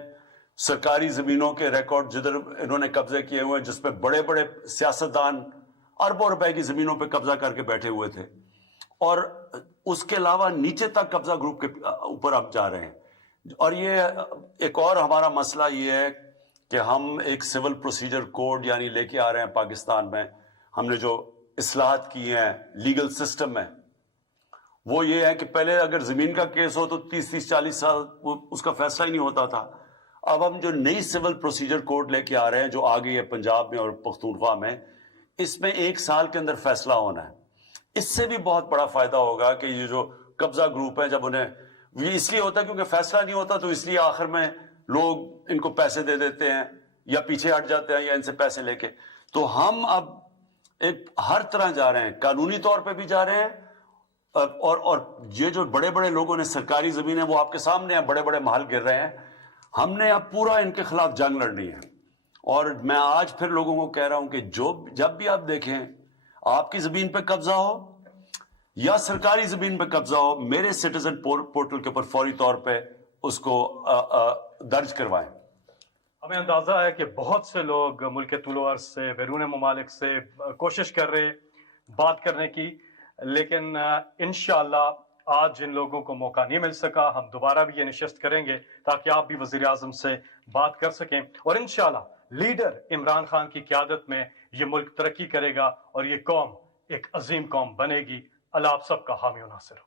سرکاری زمینوں کے ریکارڈ جدھر انہوں نے قبضے کیے ہوئے ہیں، جس پہ بڑے بڑے سیاستدان اربوں روپے کی زمینوں پہ قبضہ کر کے بیٹھے ہوئے تھے. اور اس کے علاوہ نیچے تک قبضہ گروپ کے اوپر اب جا رہے ہیں. اور یہ ایک اور ہمارا مسئلہ یہ ہے کہ ہم ایک سول پروسیجر کوڈ یعنی لے کے آ رہے ہیں پاکستان میں. ہم نے جو اصلاحات کی ہیں لیگل سسٹم میں، وہ یہ ہے کہ پہلے اگر زمین کا کیس ہو تو 30-40 سال اس کا فیصلہ ہی نہیں ہوتا تھا. اب ہم جو نئی سول پروسیجر کوڈ لے کے آ رہے ہیں جو آ گئی ہے پنجاب میں اور پختونخوا میں، اس میں 1 سال کے اندر فیصلہ ہونا ہے. اس سے بھی بہت بڑا فائدہ ہوگا کہ یہ جو قبضہ گروپ ہیں، جب انہیں یہ اس لیے ہوتا ہے کیونکہ فیصلہ نہیں ہوتا، تو اس لیے آخر میں لوگ ان کو پیسے دے دیتے ہیں یا پیچھے ہٹ جاتے ہیں یا ان سے پیسے لے کے. تو ہم اب ہر طرح جا رہے ہیں، قانونی طور پہ بھی جا رہے ہیں، اور یہ جو بڑے بڑے لوگوں نے سرکاری زمینیں، وہ آپ کے سامنے ہیں، بڑے بڑے محل گر رہے ہیں. ہم نے اب پورا ان کے خلاف جنگ لڑنی ہے. اور میں آج پھر لوگوں کو کہہ رہا ہوں کہ جب بھی آپ دیکھیں آپ کی زمین پہ قبضہ ہو یا سرکاری زمین پہ قبضہ ہو، میرے سٹیزن پورٹل کے اوپر فوری طور پہ اس کو درج کروائیں. ہمیں اندازہ ہے کہ بہت سے لوگ ملک طول و عرض سے، بیرون ممالک سے کوشش کر رہے بات کرنے کی، لیکن انشاءاللہ آج جن لوگوں کو موقع نہیں مل سکا، ہم دوبارہ بھی یہ نشست کریں گے تاکہ آپ بھی وزیر اعظم سے بات کر سکیں. اور انشاءاللہ لیڈر عمران خان کی قیادت میں یہ ملک ترقی کرے گا اور یہ قوم ایک عظیم قوم بنے گی. اللہ آپ سب کا حامی و ناصر ہو.